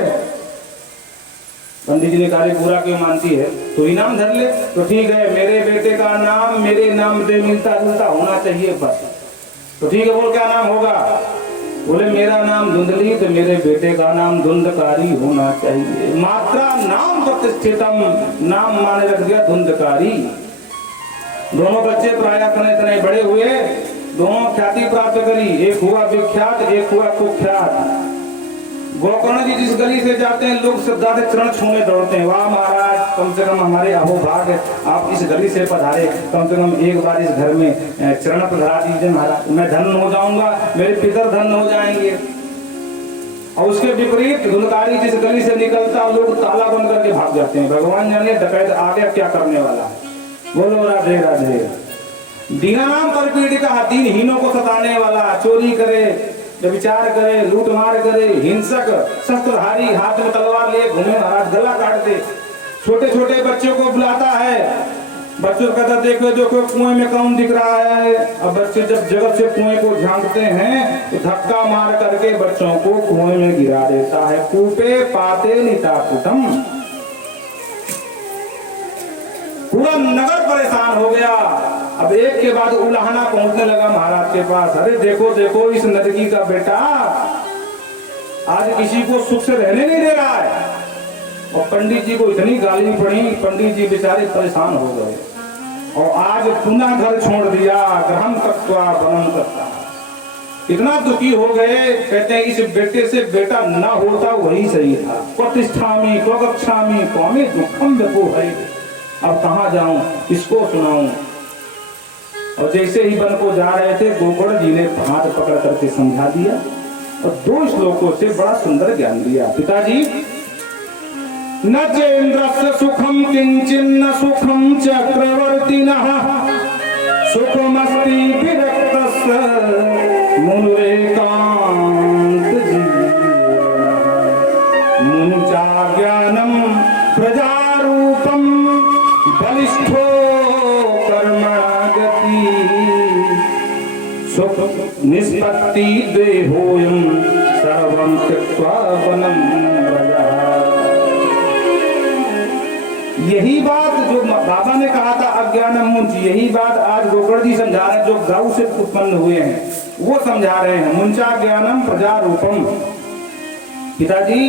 पंडित जी ने कार्य पूरा क्यों मानती है, तो ही नाम धर ले। तो ठीक है, मेरे बेटे का नाम मेरे नाम से मिलता जुलता होना चाहिए बस। तो ठीक है, बोल क्या नाम होगा? बोले मेरा नाम धुंधली, तो मेरे बेटे का नाम धुंधकारी होना चाहिए। मात्रा नाम प्रतिष्ठितम, नाम माने रख दिया धुंधकारी। दोनों बच्चे प्रायः तने तने बड़े हुए, दोनों ख्याति प्राप्त करी। एक हुआ विख्यात, एक हुआ कुख्यात। गोकर्ण जी जिस गली से जाते हैं लोग श्रद्धा से चरण छूने दौड़ते हैं। वाह महाराज, कम से कम हमारे अहोभाग आप इस गली से पधारे, कम से कम एक बार इस घर में चरण पधरा दीजिए महाराज, मैं धन हो जाऊंगा, मेरे पितर धन हो जाएंगे। और उसके विपरीत धुंधकारी जिस गली से निकलता लोग ताला बंद करके भाग जाते हैं। भगवान जाने डकैत आगे क्या करने वाला है। बोलो राधे राधे। दीनानाम पर पीड़िता, दीनहीनों को सताने वाला, चोरी करे, व्यभिचार करे, लूटमार करे, हिंसक, शस्त्रधारी, हाथ में तलवार लिए घूमे महाराज, गला काट दे। छोटे छोटे बच्चों को बुलाता है, बच्चों कहता देखो देखो कुएं में कौन दिख रहा है। अब बच्चे जब जगत से कुएं को झांकते हैं तो धक्का मार करके बच्चों को कुएं में गिरा देता है। कूपे पाते निताकुटम। पूरा नगर परेशान हो गया। अब एक के बाद उलाहना पहुंचने लगा महाराज के पास, अरे देखो देखो इस नरकी का बेटा आज किसी को सुख से रहने नहीं दे रहा है। और पंडित जी को इतनी गाली पड़ी, पंडित जी बेचारे परेशान हो गए और आज पुनः घर छोड़ दिया। ग्रहम तत्वा वनम तत्वा, इतना दुखी हो गए। कहते हैं इस बेटे से बेटा ना होता वही सही था। प्रतिष्ठामी क्वगच्छामी कौमे दुखम व्यपो है। अब कहाँ जाऊं, किसको सुनाऊं। और जैसे ही वन को जा रहे थे गोकर्ण जी ने हाथ पकड़ करके समझा दिया और 2 श्लोकों से बड़ा सुंदर ज्ञान दिया। पिताजी, न चेन्द्रस्य सुखम किंचिन्न सुखम चक्रवर्तिनः सुखमस्ति विरक्तस्य मुनुरेकांत मुनुचा ज्ञानम प्रजारूपम बलिष्ठो सुख निष्पत्ति देहोयम सर्वं त्यक्त्वा वनं व्रजः। यही बात जो बाबा ने कहा था अज्ञानम मुंच, यही बात आज गोकर्ण जी समझा रहे हैं। जो गौ से उत्पन्न हुए हैं वो समझा रहे हैं। मुंचा ज्ञानम प्रजारूपम। पिताजी,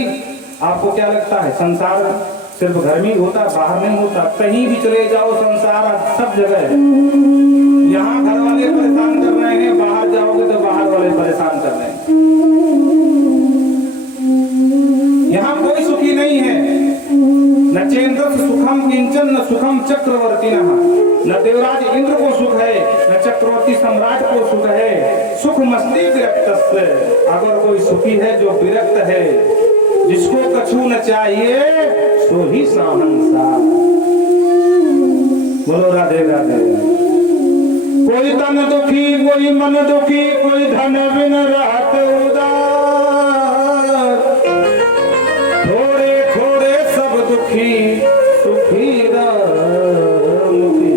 आपको क्या लगता है संसार सिर्फ घर में होता, बाहर नहीं होता? कहीं भी चले जाओ संसार सब जगह है। यहाँ घर वाले परेशान कर रहे हैं, बाहर जाओगे तो बाहर वाले परेशान कर रहे हैं। यहाँ कोई सुखी नहीं है। न चेन्द्र सुखम किंचन न सुखम चक्रवर्तिनः। न देवराज इंद्र को सुख है, न चक्रवर्ती सम्राट को सुख है। सुख मस्ती विरक्तस्य। अगर कोई सुखी है जो विरक्त है, जिसको कछु न चाहिए सो ही साहंसा। बोलो राधे राधे। कोई तन दुखी, कोई मन दुखी, कोई धन बिन रहत उदार। थोड़े थोड़े सब दुखी, सुखी मुखी।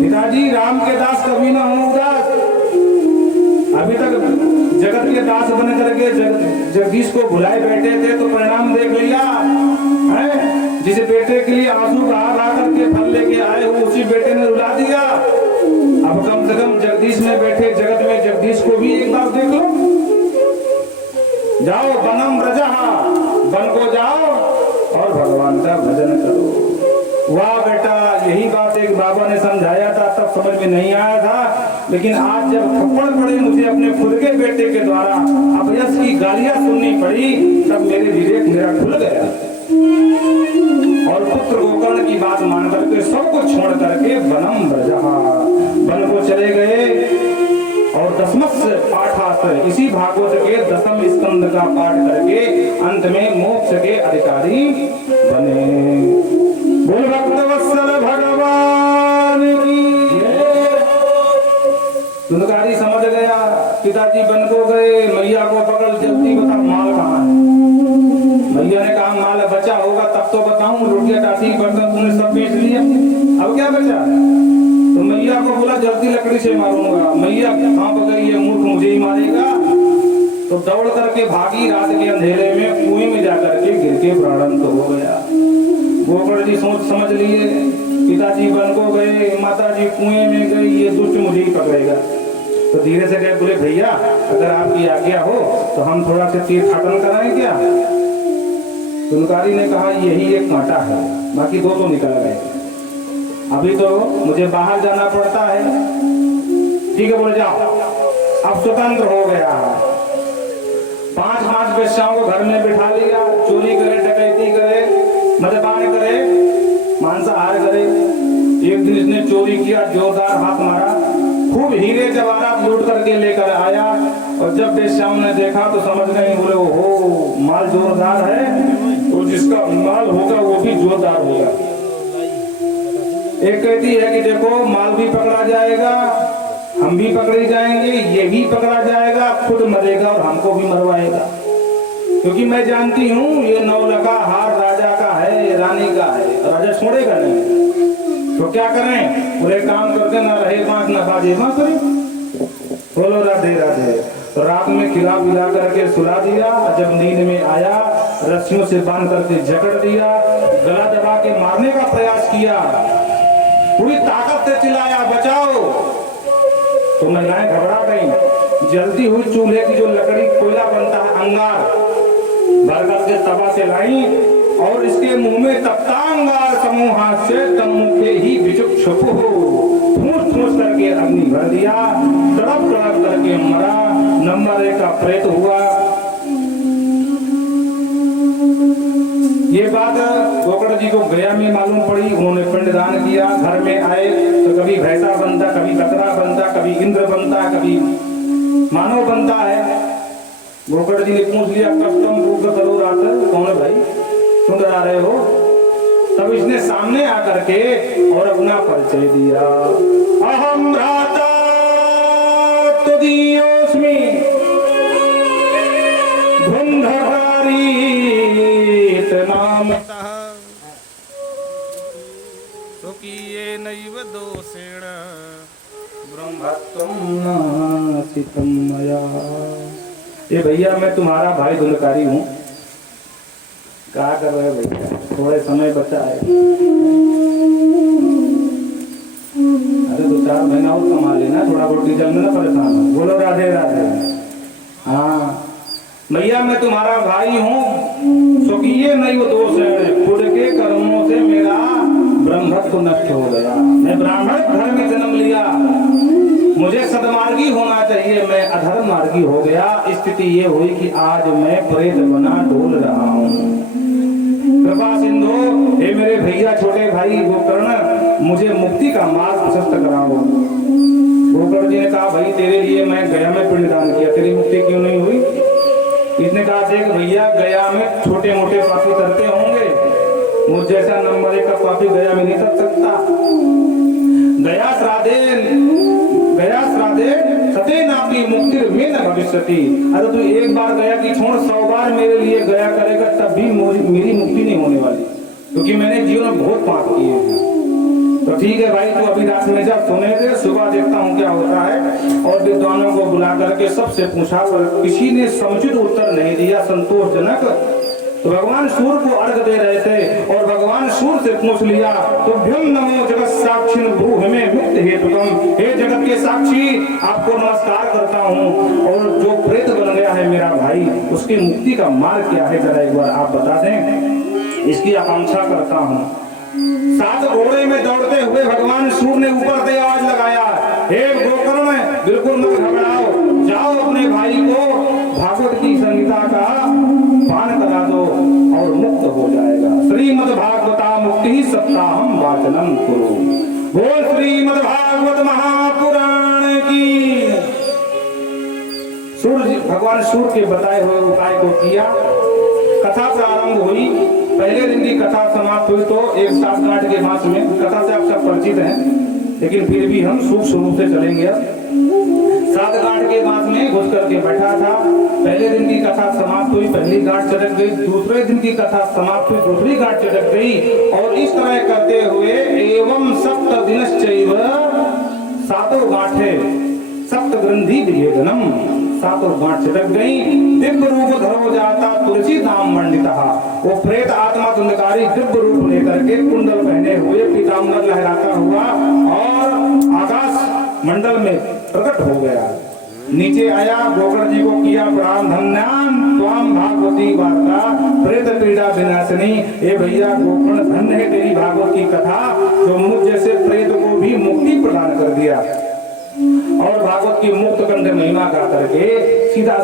पिताजी, राम के दास कभी ना हो उदास। अभी तक जगत के दास बन करके जगदीश को भुलाए बैठे थे, तो परिणाम देख लिया है। जिस बेटे के लिए आंसू बहा करके फल लेके आए हो उसी बेटे ने रुला दिया। अब कम से कम जगदीश में बैठे जगत में जगदीश को भी एक बार देख लो। जाओ वनम व्रजः, वन को जाओ और भगवान का भजन करो। वाह बेटा, यही बात एक बाबा ने समझाया था, तब समझ में नहीं आया था, लेकिन आज जब थप्पड़ पड़े मुझे अपने खुद के बेटे के द्वारा, अभयस की गालियां सुननी पड़ी, तब मेरे विवेक मेरा खुल गया और पुत्र गोकर्ण की बात मान करके सब कुछ छोड़ करके वनम व्रजः, वन को चले गए। और दशमस्य पाठास, इसी भागवत के 10वें स्कंद का पाठ करके अंत में मोक्ष के अधिकारी बने। बोल भक्त वत्सल भगवान की। धुंधकारी समझ गया, पिताजी बन को गए, मैया को पकड़ जल्दी बता माल कहाँ है। मैया ने कहा माल बचा होगा तब तो बताऊं, रोटियां टाटी बर्तन तूने सब बेच लिए, अब क्या बचा। तो मैया को बोला जल्दी लकड़ी से मारूंगा। मैया कांप गई, ये मूर्ख मुझे ही मारेगा। तो दौड़ करके भागी, रात के अंधेरे में कुएं में जाकर के गिर के प्राणांत हो गया। गोकर्ण जी सोच समझ लिए, पिताजी बन को गए, माताजी कुएं में गई, ये दुष्ट मुझे ही पकड़ेगा। तो धीरे से गए, बोले भैया अगर आपकी आज्ञा हो तो हम थोड़ा से तीर्थाटन कराएं क्या। धुंधकारी ने कहा यही एक कांटा है, बाकी दो तो निकल गए, अभी तो मुझे बाहर जाना पड़ता है। ठीक है, बोले जाओ, अब स्वतंत्र हो गया। 5 वेश्याओं को घर में बिठा लिया, चोरी करे, डकैती करे, मद्यपान करे, मांसाहार करे। एक दिन इसने चोरी किया, जोरदार हाथ मारा, खूब हीरे जवाहरात लूट करके लेकर आया। और जब वेश्याओं ने देखा तो समझ गए, बोले ओहो माल जोरदार है, तो जिसका माल होगा वो भी जोरदार होगा। एक कहती है कि देखो माल भी पकड़ा जाएगा, हम भी पकड़े जाएंगे, ये भी पकड़ा जाएगा, खुद मरेगा और हमको भी मरवाएगा, क्योंकि मैं जानती हूँ ये 9 लखा हार राजा का है, ये रानी का है, राजा छोड़ेगा नहीं। तो क्या करें, पूरे काम करते ना रहे बांस ना बाजे बांसुरी। बोलो राधे राधे। तो रात में खिला पिला करके सुला दिया, जब नींद में आया रस्सियों से बांध करके जकड़ दिया, गला दबा के मारने का प्रयास किया, पूरी ताकत से चिल्लाया बचाओ। तो महिलाएं घबरा गईं, जलती हुई चूल्हे की जो लकड़ी कोयला बनता है अंगार भर करके तवा से लाई और इसके मुंह में तपता अंगार समूह से तम मुखे ही बिचुक छुपो ठूस ठूस करके अग्नि भर दिया, तड़प तड़प करके मरा। नंबर 1 का प्रेत हुआ। ये बात गोकर्ण जी को गया में मालूम पड़ी, उन्होंने पिंडदान किया। घर में आए तो कभी भैंसा बनता, कभी बकरा बनता, कभी इंद्र बनता, कभी मानव बनता है। गोकर्ण जी ने पूछ लिया कस्टम पूर्ण करो रात, कौन भाई सुन आ रहे हो। तब इसने सामने आकर के और अपना परिचय दिया, अहम भ्राता तुदीयोस्मि धुंधकारी नामतः स्वकीये नैव दोषेण ब्रह्मत्वं नासितं मया। ये भैया मैं तुम्हारा भाई धुंधकारी हूँ। क्या कर रहे हो भैया, थोड़े समय बचा है, अरे 2-4 महीना और कमा लेना, थोड़ा बहुत डीजल में ना परेशान हो। बोलो राधे राधे। हाँ भैया मैं तुम्हारा भाई हूँ, स्वकीय नहीं वो दोष है, खुद के कर्मों से मेरा ब्रह्मत्व नष्ट हो गया। मैं ब्राह्मण घर में जन्म लिया, मुझे सदमार्गी होना चाहिए, मैं अधर्म मार्गी हो गया। स्थिति ये हुई कि आज मैं प्रेत बना डोल रहा हूँ। कृपा सिंधु, हे मेरे भैया छोटे भाई गोकर्ण, मुझे मुक्ति का मार्ग प्रशस्त कराओ। गोकर्ण जी ने कहा भाई तेरे लिए मैं गया में पिंडदान किया, तेरी मुक्ति क्यों नहीं हुई। इसने कहा देख भैया गया में छोटे मोटे पापी करते होंगे, मुझ जैसा नंबर 1 का पापी गया में नहीं कर सकता। गया श्राद्धे सते नापी मुक्ति में न भविष्यति। अरे तू एक बार गया की छोड़ 100 बार मेरे लिए गया करेगा तब भी मेरी मुक्ति नहीं होने वाली, क्योंकि मैंने जीवन में बहुत पाप किए हैं। तो ठीक है भाई तू अभी रात में जा सोने दे, सुबह देखता हूँ क्या होता है। और विद्वानों को बुला करके सबसे पूछा पर किसी ने समुचित उत्तर नहीं दिया संतोषजनक। तो भगवान सूर्य को अर्घ दे रहे थे और भगवान सूर्य से पूछ लिया तो भ्यम नमो जगत साक्षी भू हमें मुक्त हेतुकम। हे जगत के साक्षी आपको नमस्कार करता हूँ, और जो प्रेत बन गया है मेरा भाई उसकी मुक्ति का मार्ग क्या है जरा एक बार आप बता दें, इसकी आकांक्षा करता हूँ। 7 घोड़े में दौड़ते हुए भगवान सूर्य ने ऊपर से आवाज लगाया, हे गोकर्ण बिल्कुल मत घबराओ, जाओ अपने भाई को भागवत की संहिता का पान करा दो और मुक्त हो जाएगा। श्रीमद् भागवता मुक्ति सप्ताहम वाचनम कुरु। बोल श्रीमद् भागवत महापुराण की। सूर्य भगवान सूर्य के बताए हुए उपाय को किया। कथा प्रारंभ हुई। पहले दिन की कथा समाप्त हुई तो एक 7 के मास में, कथा से आप सब परिचित हैं लेकिन फिर भी हम सूक्ष्म रूप से चलेंगे। 7 के मास में घुस करके बैठा था। पहले दिन की कथा समाप्त हुई, पहली गांठ चढ़क गई। दूसरे दिन की कथा समाप्त हुई, दूसरी गांठ चढ़क गई। और इस तरह करते हुए एवं सप्त दिनश्चैव, 7 गांठें सप्त ग्रंथि विभेदनम, 7 गांठ चढ़क गई। दिव्य रूप धरो जाता तुलसी धाम मंडिता, वो प्रेत आत्मा धुंधकारी दिव्य रूप लेकर के कुंडल पहने हुए पीताम्बर लहराता हुआ और आकाश मंडल में प्रकट हो गया। नीचे आया, गोकर्ण जी को किया प्रणाम। धन्यान त्वाम भागवती वार्ता प्रेत पीड़ा विनाशिनी। ए भैया गोकर्ण, धन्य है तेरी भागवत की कथा जो मुझ जैसे प्रेत को भी मुक्ति प्रदान कर दिया और भागवत की मुक्त कंठ महिमा गा करके सीधा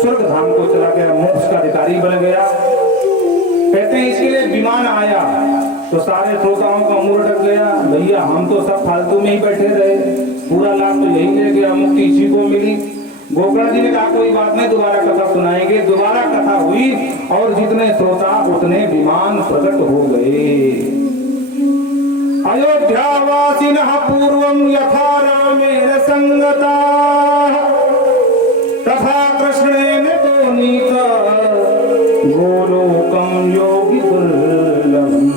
स्वर्ग धाम को चला गया, मोक्ष का अधिकारी बन गया। कहते हैं इसके लिए विमान आया तो सारे श्रोताओं का मुंह अटक गया। भैया हम तो सब फालतू में ही बैठे रहे, पूरा लाभ तो यही ले गया, मुक्ति इसी को मिली। गोकर्ण जी ने कहा कोई बात नहीं, दोबारा कथा सुनाएंगे। दोबारा कथा हुई और जितने श्रोता उतने विमान प्रकट हो गए। अयोध्यावासिनः पूर्वं यथा रामेण संगता तथा कृष्णेन तो नीत गोलोकम योगी दुर्लभम।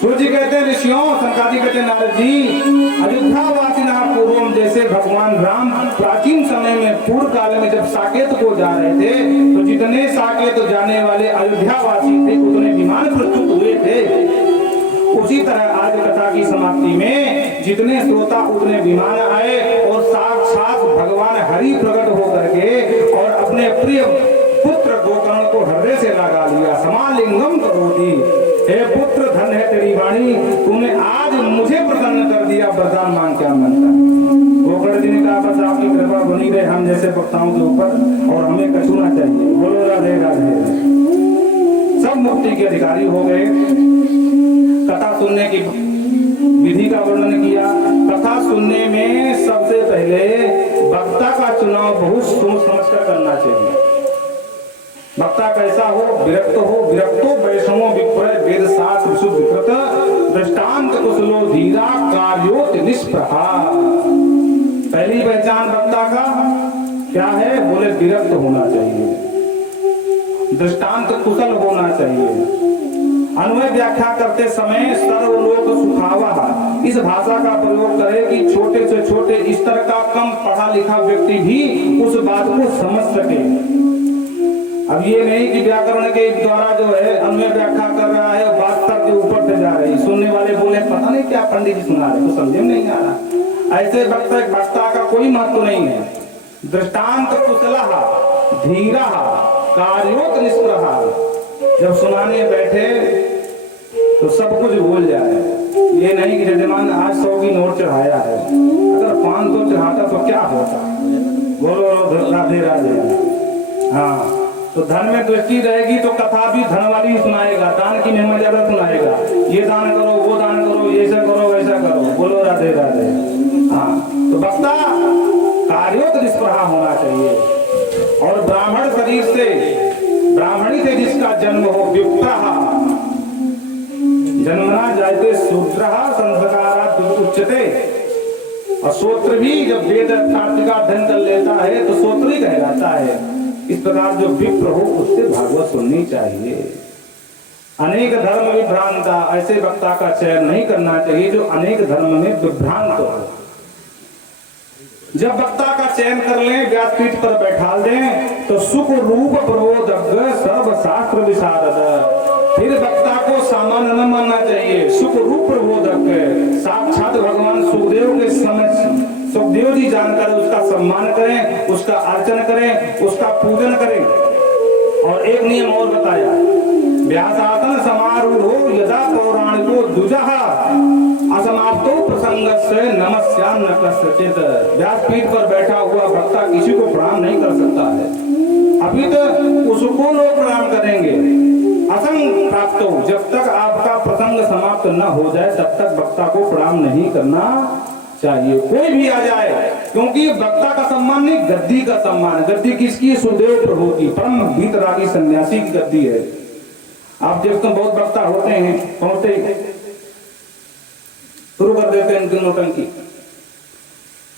सूर्य कहते हैं ऋषियों, संकादी कहते हैं नारद जी, अयोध्यावासिनः पूर्वम, जैसे भगवान राम प्राचीन समय में पूर्व काल में जब साकेत को जा रहे थे तो जितने साकेत जाने वाले अयोध्यावासी थे उतने विमान प्रस्तुत हुए थे। उसी तरह आज कथा की समाप्ति में जितने श्रोता उतने विमान आए और साक्षात भगवान हरि प्रकट होकर के और अपने प्रिय पुत्र गोकर्ण को हृदय से लगा लिया। समालिंगम करोति, हे पुत्र धन्य है तेरी वाणी, तूने आज मुझे प्रसन्न कर दिया, वरदान मांग क्या मांगता। गोकर्ण जी ने कहा बस आपकी कृपा बनी रहे हम जैसे वक्ताओं के ऊपर और हमें कछु ना चाहिए। बोलो राधे राधे। सब मुक्ति के अधिकारी हो गए। कथा सुनने की विधि का वर्णन किया। कथा सुनने में सबसे पहले वक्ता का चुनाव बहुत सोच समझ कर करना चाहिए। वक्ता कैसा हो? विरक्त हो। विरक्तो वैष्णवो विप्रय वेद शास्त्र विशुद्ध विकृत दृष्टांत कुशलो धीरा कार्योत निष्प्रहा। पहली पहचान वक्ता का क्या है? बोले विरक्त होना चाहिए, दृष्टांत कुशल होना चाहिए। अन्वय व्याख्या करते समय सर्वलोक सुखावह इस भाषा का प्रयोग करें कि छोटे से छोटे स्तर का कम पढ़ा लिखा व्यक्ति भी उस बात को समझ सके। अब ये नहीं कि व्याकरण के द्वारा जो है अन्वय व्याख्या कर रहा है और बात के ऊपर से जा रही, सुनने वाले बोले पता नहीं क्या पंडित जी सुना रहे, तो समझे नहीं आ रहा। ऐसे वक्ता का कोई महत्व नहीं है। दृष्टांत कुशलः धीरः कार्योत निष्प्रहा। जब सुनाने बैठे तो सब कुछ भूल जाए। ये नहीं कि जजमान आज 100 की नोट चढ़ाया है, अगर 500 चढ़ाता तो क्या होता। बोलो राधे राधे। हाँ, तो धन में दृष्टि रहेगी तो कथा भी धन वाली ही सुनाएगा, दान की महिमा ज्यादा सुनाएगा। ये दान करो, वो दान करो, ऐसा करो, वैसा करो। बोलो राधे राधे। हाँ, तो वक्ता कार्योत निष्प्रहा होना चाहिए। और ब्राह्मण शरीर से, ब्राह्मणी से जिसका जन्म हो, व्युक्तः जन्मना जायते शूद्रः संस्कारात् उच्यते। और श्रोत्र भी जब वेद अर्थार्थ का अध्ययन कर लेता है तो श्रोत्री कहलाता है। इस प्रकार जो विप्र हो उससे भागवत सुननी चाहिए। अनेक धर्म विभ्रांता, ऐसे वक्ता का चयन नहीं करना चाहिए जो अनेक धर्म में विभ्रांत हो। जब वक्ता का चयन कर लें, व्यासपीठ पर बैठा दें तो सुख रूप प्रबोधज्ञ सर्व शास्त्र विशारद। फिर वक्ता को सामान्य न मानना चाहिए। सुख रूप प्रबोधज्ञ साक्षात भगवान सुखदेव के समझ, सुखदेव जी जानकर उसका सम्मान करें, उसका अर्चन करें, उसका पूजन करें। और एक नियम और बताया, व्यासासन समारूढ़ो यदा पौराणिको द्विजः असमाप्तो प्रसंगस्य नमस्यान्न कस्यचित्। व्यासपीठ पर बैठा हुआ वक्ता किसी को प्रणाम नहीं कर सकता है, अभी तो उसको लोग प्रणाम करेंगे। असंग प्राप्त हो, जब तक आपका प्रसंग समाप्त न हो जाए तब तक वक्ता को प्रणाम नहीं करना चाहिए, कोई भी आ जाए, क्योंकि वक्ता का सम्मान नहीं, गद्दी का सम्मान। गद्दी किसकी? सुखदेव प्रभु की, परम भीतरागी सन्यासी की गद्दी है। आप देखते हैं बहुत वक्ता होते हैं, पहुंचते शुरू कर देते हैं उनकी नौटंकी।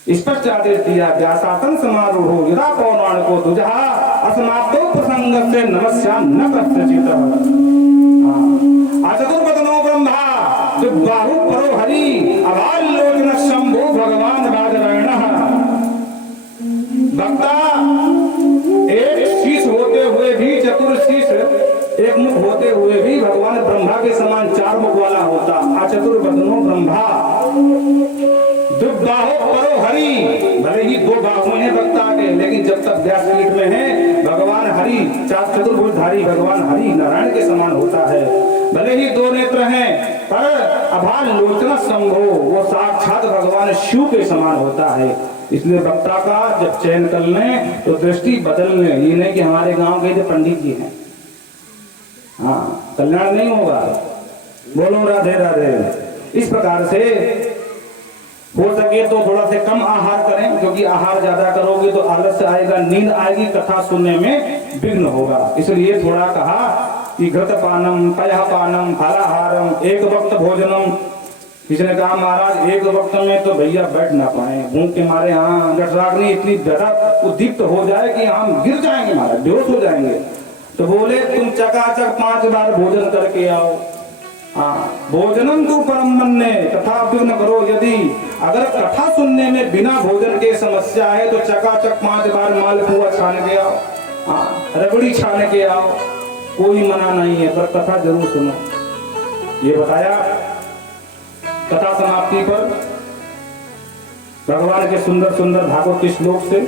स्पष्ट आदेश दिया, व्यासासन समारोह यदा पौराण को तुझा असमाप्तो प्रसंग से नमस्या न कस्यचित्। चतुर्वदनो ब्रह्मा बाहु परो हरि अभालोचन शंभु भगवान राजरायणः। वक्ता एक शीश होते हुए भी, चतुर्शीश एक मुख होते हुए भी भगवान ब्रह्मा के समान चार मुख वाला होता। चतुर्वदनो ब्रह्मा दुर्बाहो परो हरि, भले ही दो बाहों हैं वक्ता के, लेकिन जब तक व्यासपीठ में है भगवान हरि, चतुर्भुजधारी भगवान हरि नारायण के समान होता है। भले ही दो नेत्र हैं, पर अभाल लोचन संभो, वो साक्षात भगवान शिव के समान होता है। इसलिए वक्ता का जब चयन कर लें तो दृष्टि बदल लें। ये नहीं कि हमारे गांव के जो पंडित जी हैं, हाँ, कल्याण नहीं होगा। बोलो राधे राधे। इस प्रकार से हो सके तो थोड़ा से कम आहार करें, क्योंकि आहार ज्यादा करोगे तो आलस्य आएगा, नींद आएगी, कथा सुनने में विघ्न होगा। इसलिए थोड़ा कहा कि घृतपानम, पयःपानम, फलाहारम, एक वक्त भोजनम। किसी ने कहा महाराज एक वक्त में तो भैया बैठ ना पाए, भूख के मारे, हाँ, जठराग्नि इतनी ज्यादा उद्दीप्त हो जाए कि हम गिर जाएंगे महाराज, बेहोश हो जाएंगे। तो बोले तुम चकाचक 5 बार भोजन करके आओ। हाँ, भोजनम तू परम मन्ये तथा विघ्न करो यदि। अगर कथा सुनने में बिना भोजन के समस्या है तो चकाचक 5 बार मालपुआ छान के आओ, हाँ, रबड़ी छान के आओ, कोई मना नहीं है, पर कथा जरूर सुनो। ये बताया। कथा समाप्ति पर भगवान के सुंदर सुंदर भागवत के श्लोक से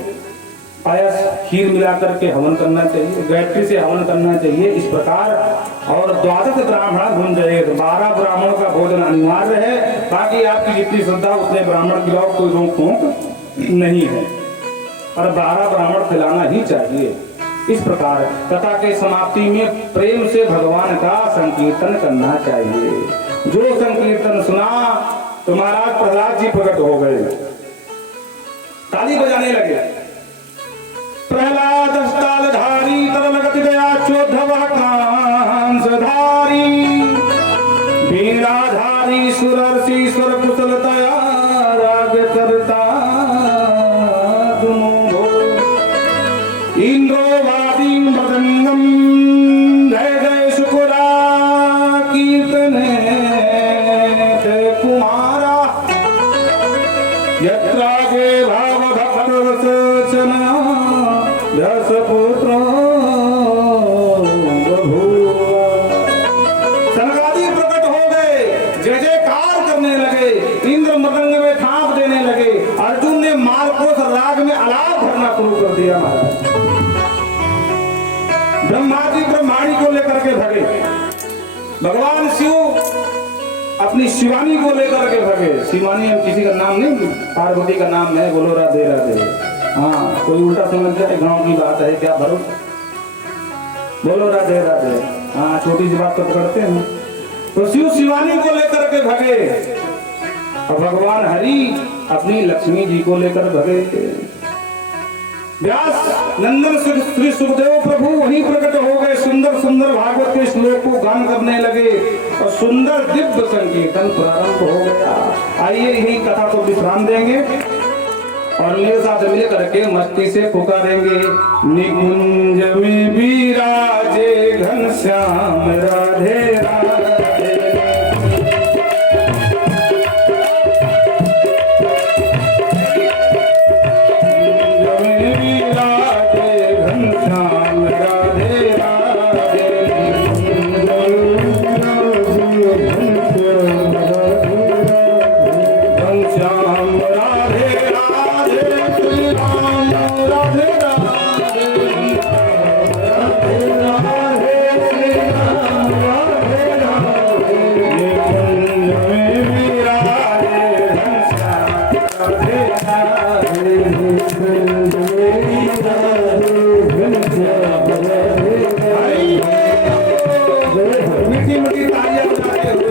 पायस खीर मिलाकर के हवन करना चाहिए, गायत्री से हवन करना चाहिए, इस प्रकार। और 12 ब्राह्मण भुंजयेत, 12 ब्राह्मणों का भोजन अनिवार्य है। बाकी आपकी जितनी श्रद्धा उतने ब्राह्मण खिलाओ, कोई रोक टोक नहीं है, पर 12 ब्राह्मण खिलाना ही चाहिए। इस प्रकार कथा के समाप्ति में प्रेम से भगवान का संकीर्तन करना चाहिए। जो संकीर्तन सुना तो महाराज प्रहलाद जी प्रकट हो गए, ताली बजाने लगे। प्रहलाद तालधारी तरलगति दया चोद्धव कांसधारी वीराधारी सुरर्षि स्वर कुशलतया राग करता दुनो इंद्रोवादी मृदंगम जय जय शुकुरा कीर्तने जय कुमारा यत्रागे भाव भक्त रसचना पुत्र सनकादि प्रकट हो गए, जय जयकार करने लगे, इंद्र मृदंग में थाप देने लगे। अर्जुन ने मालकोस राग में आलाप भरना शुरू कर दिया महाराज। ब्रह्मा जी ब्रह्माणी को लेकर के भगे, भगवान शिव अपनी शिवानी को लेकर के भगे। शिवानी हम किसी का नाम नहीं, पार्वती का नाम है। बोलो राधे राधे। हाँ, कोई उल्टा समझ जाए गांव की बात है, क्या भरोसा। बोलो राधे राधे। हाँ, छोटी सी बात तो पकड़ते हैं। तो शिव शिवानी को लेकर के भगे और भगवान हरि अपनी लक्ष्मी जी को लेकर भगे। व्यास नंदन श्री सुखदेव प्रभु वहीं प्रकट हो गए, सुंदर सुंदर भागवत के श्लोक को गान करने लगे और सुंदर दिव्य संकीर्तन प्रारंभ हो गया। आइए यही कथा को विश्राम देंगे और मेरे साथ मिल करके मस्ती से पुकारेंगे। निकुंज में विराजे घनश्याम राधे राधे। मीठी मीठी तालियां बजाते हुए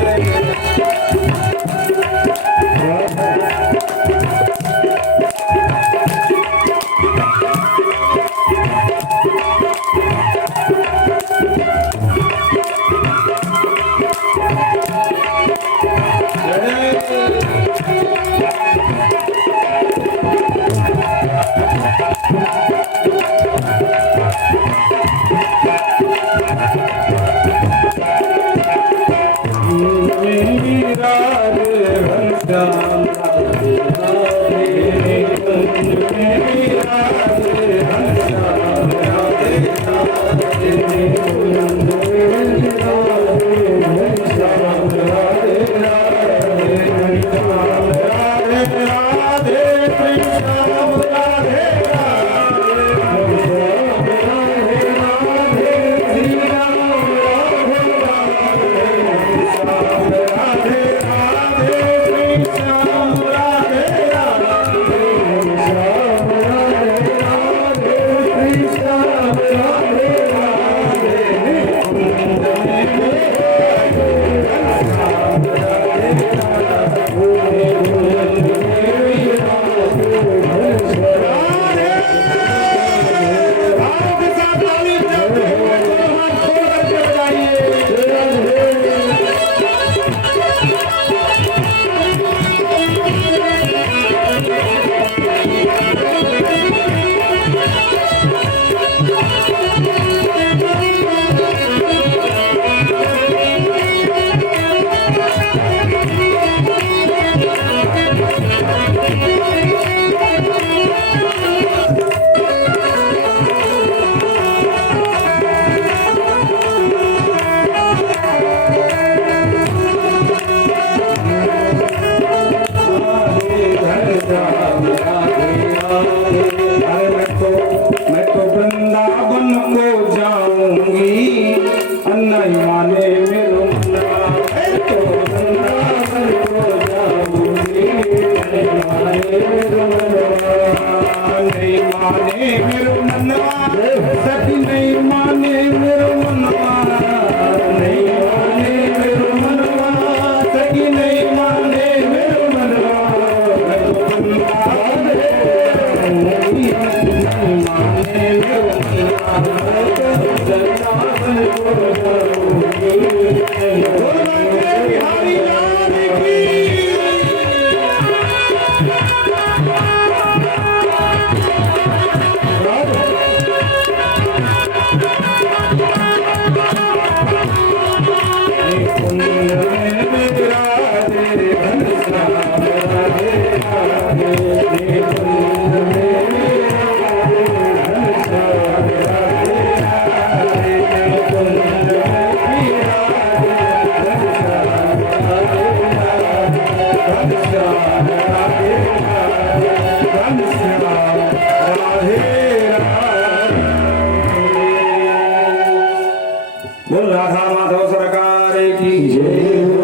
बोल राधा माधव सरकार की जय हो,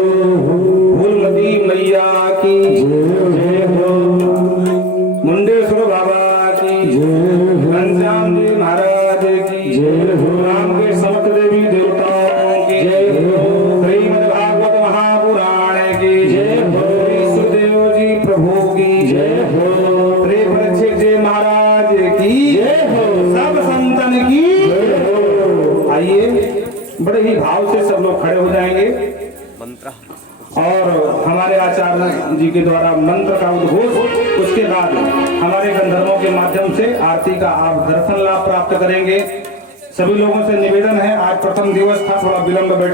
फूलमती मैया की जय हो, मुंडेश्वर बाबा की जय हो, घनश्याम जी महाराज की जय हो, राम के समस्त देवी देवताओं की जय हो, श्रीमद् भागवत महापुराण की जय हो, सुदेव जी प्रभु की जय हो, श्री परीक्षित जी महाराज की जय हो, सब संतन की जय हो। आइए बड़े ही भाव से सब लोग खड़े हो जाएंगे मंत्र और हमारे आचार्य जी के द्वारा मंत्र का उद्घोष, उसके बाद हमारे गंधर्वों के माध्यम से आरती का आप दर्शन लाभ प्राप्त करेंगे। सभी लोगों से निवेदन है, आज प्रथम दिवस था, थोड़ा विलंब बैठे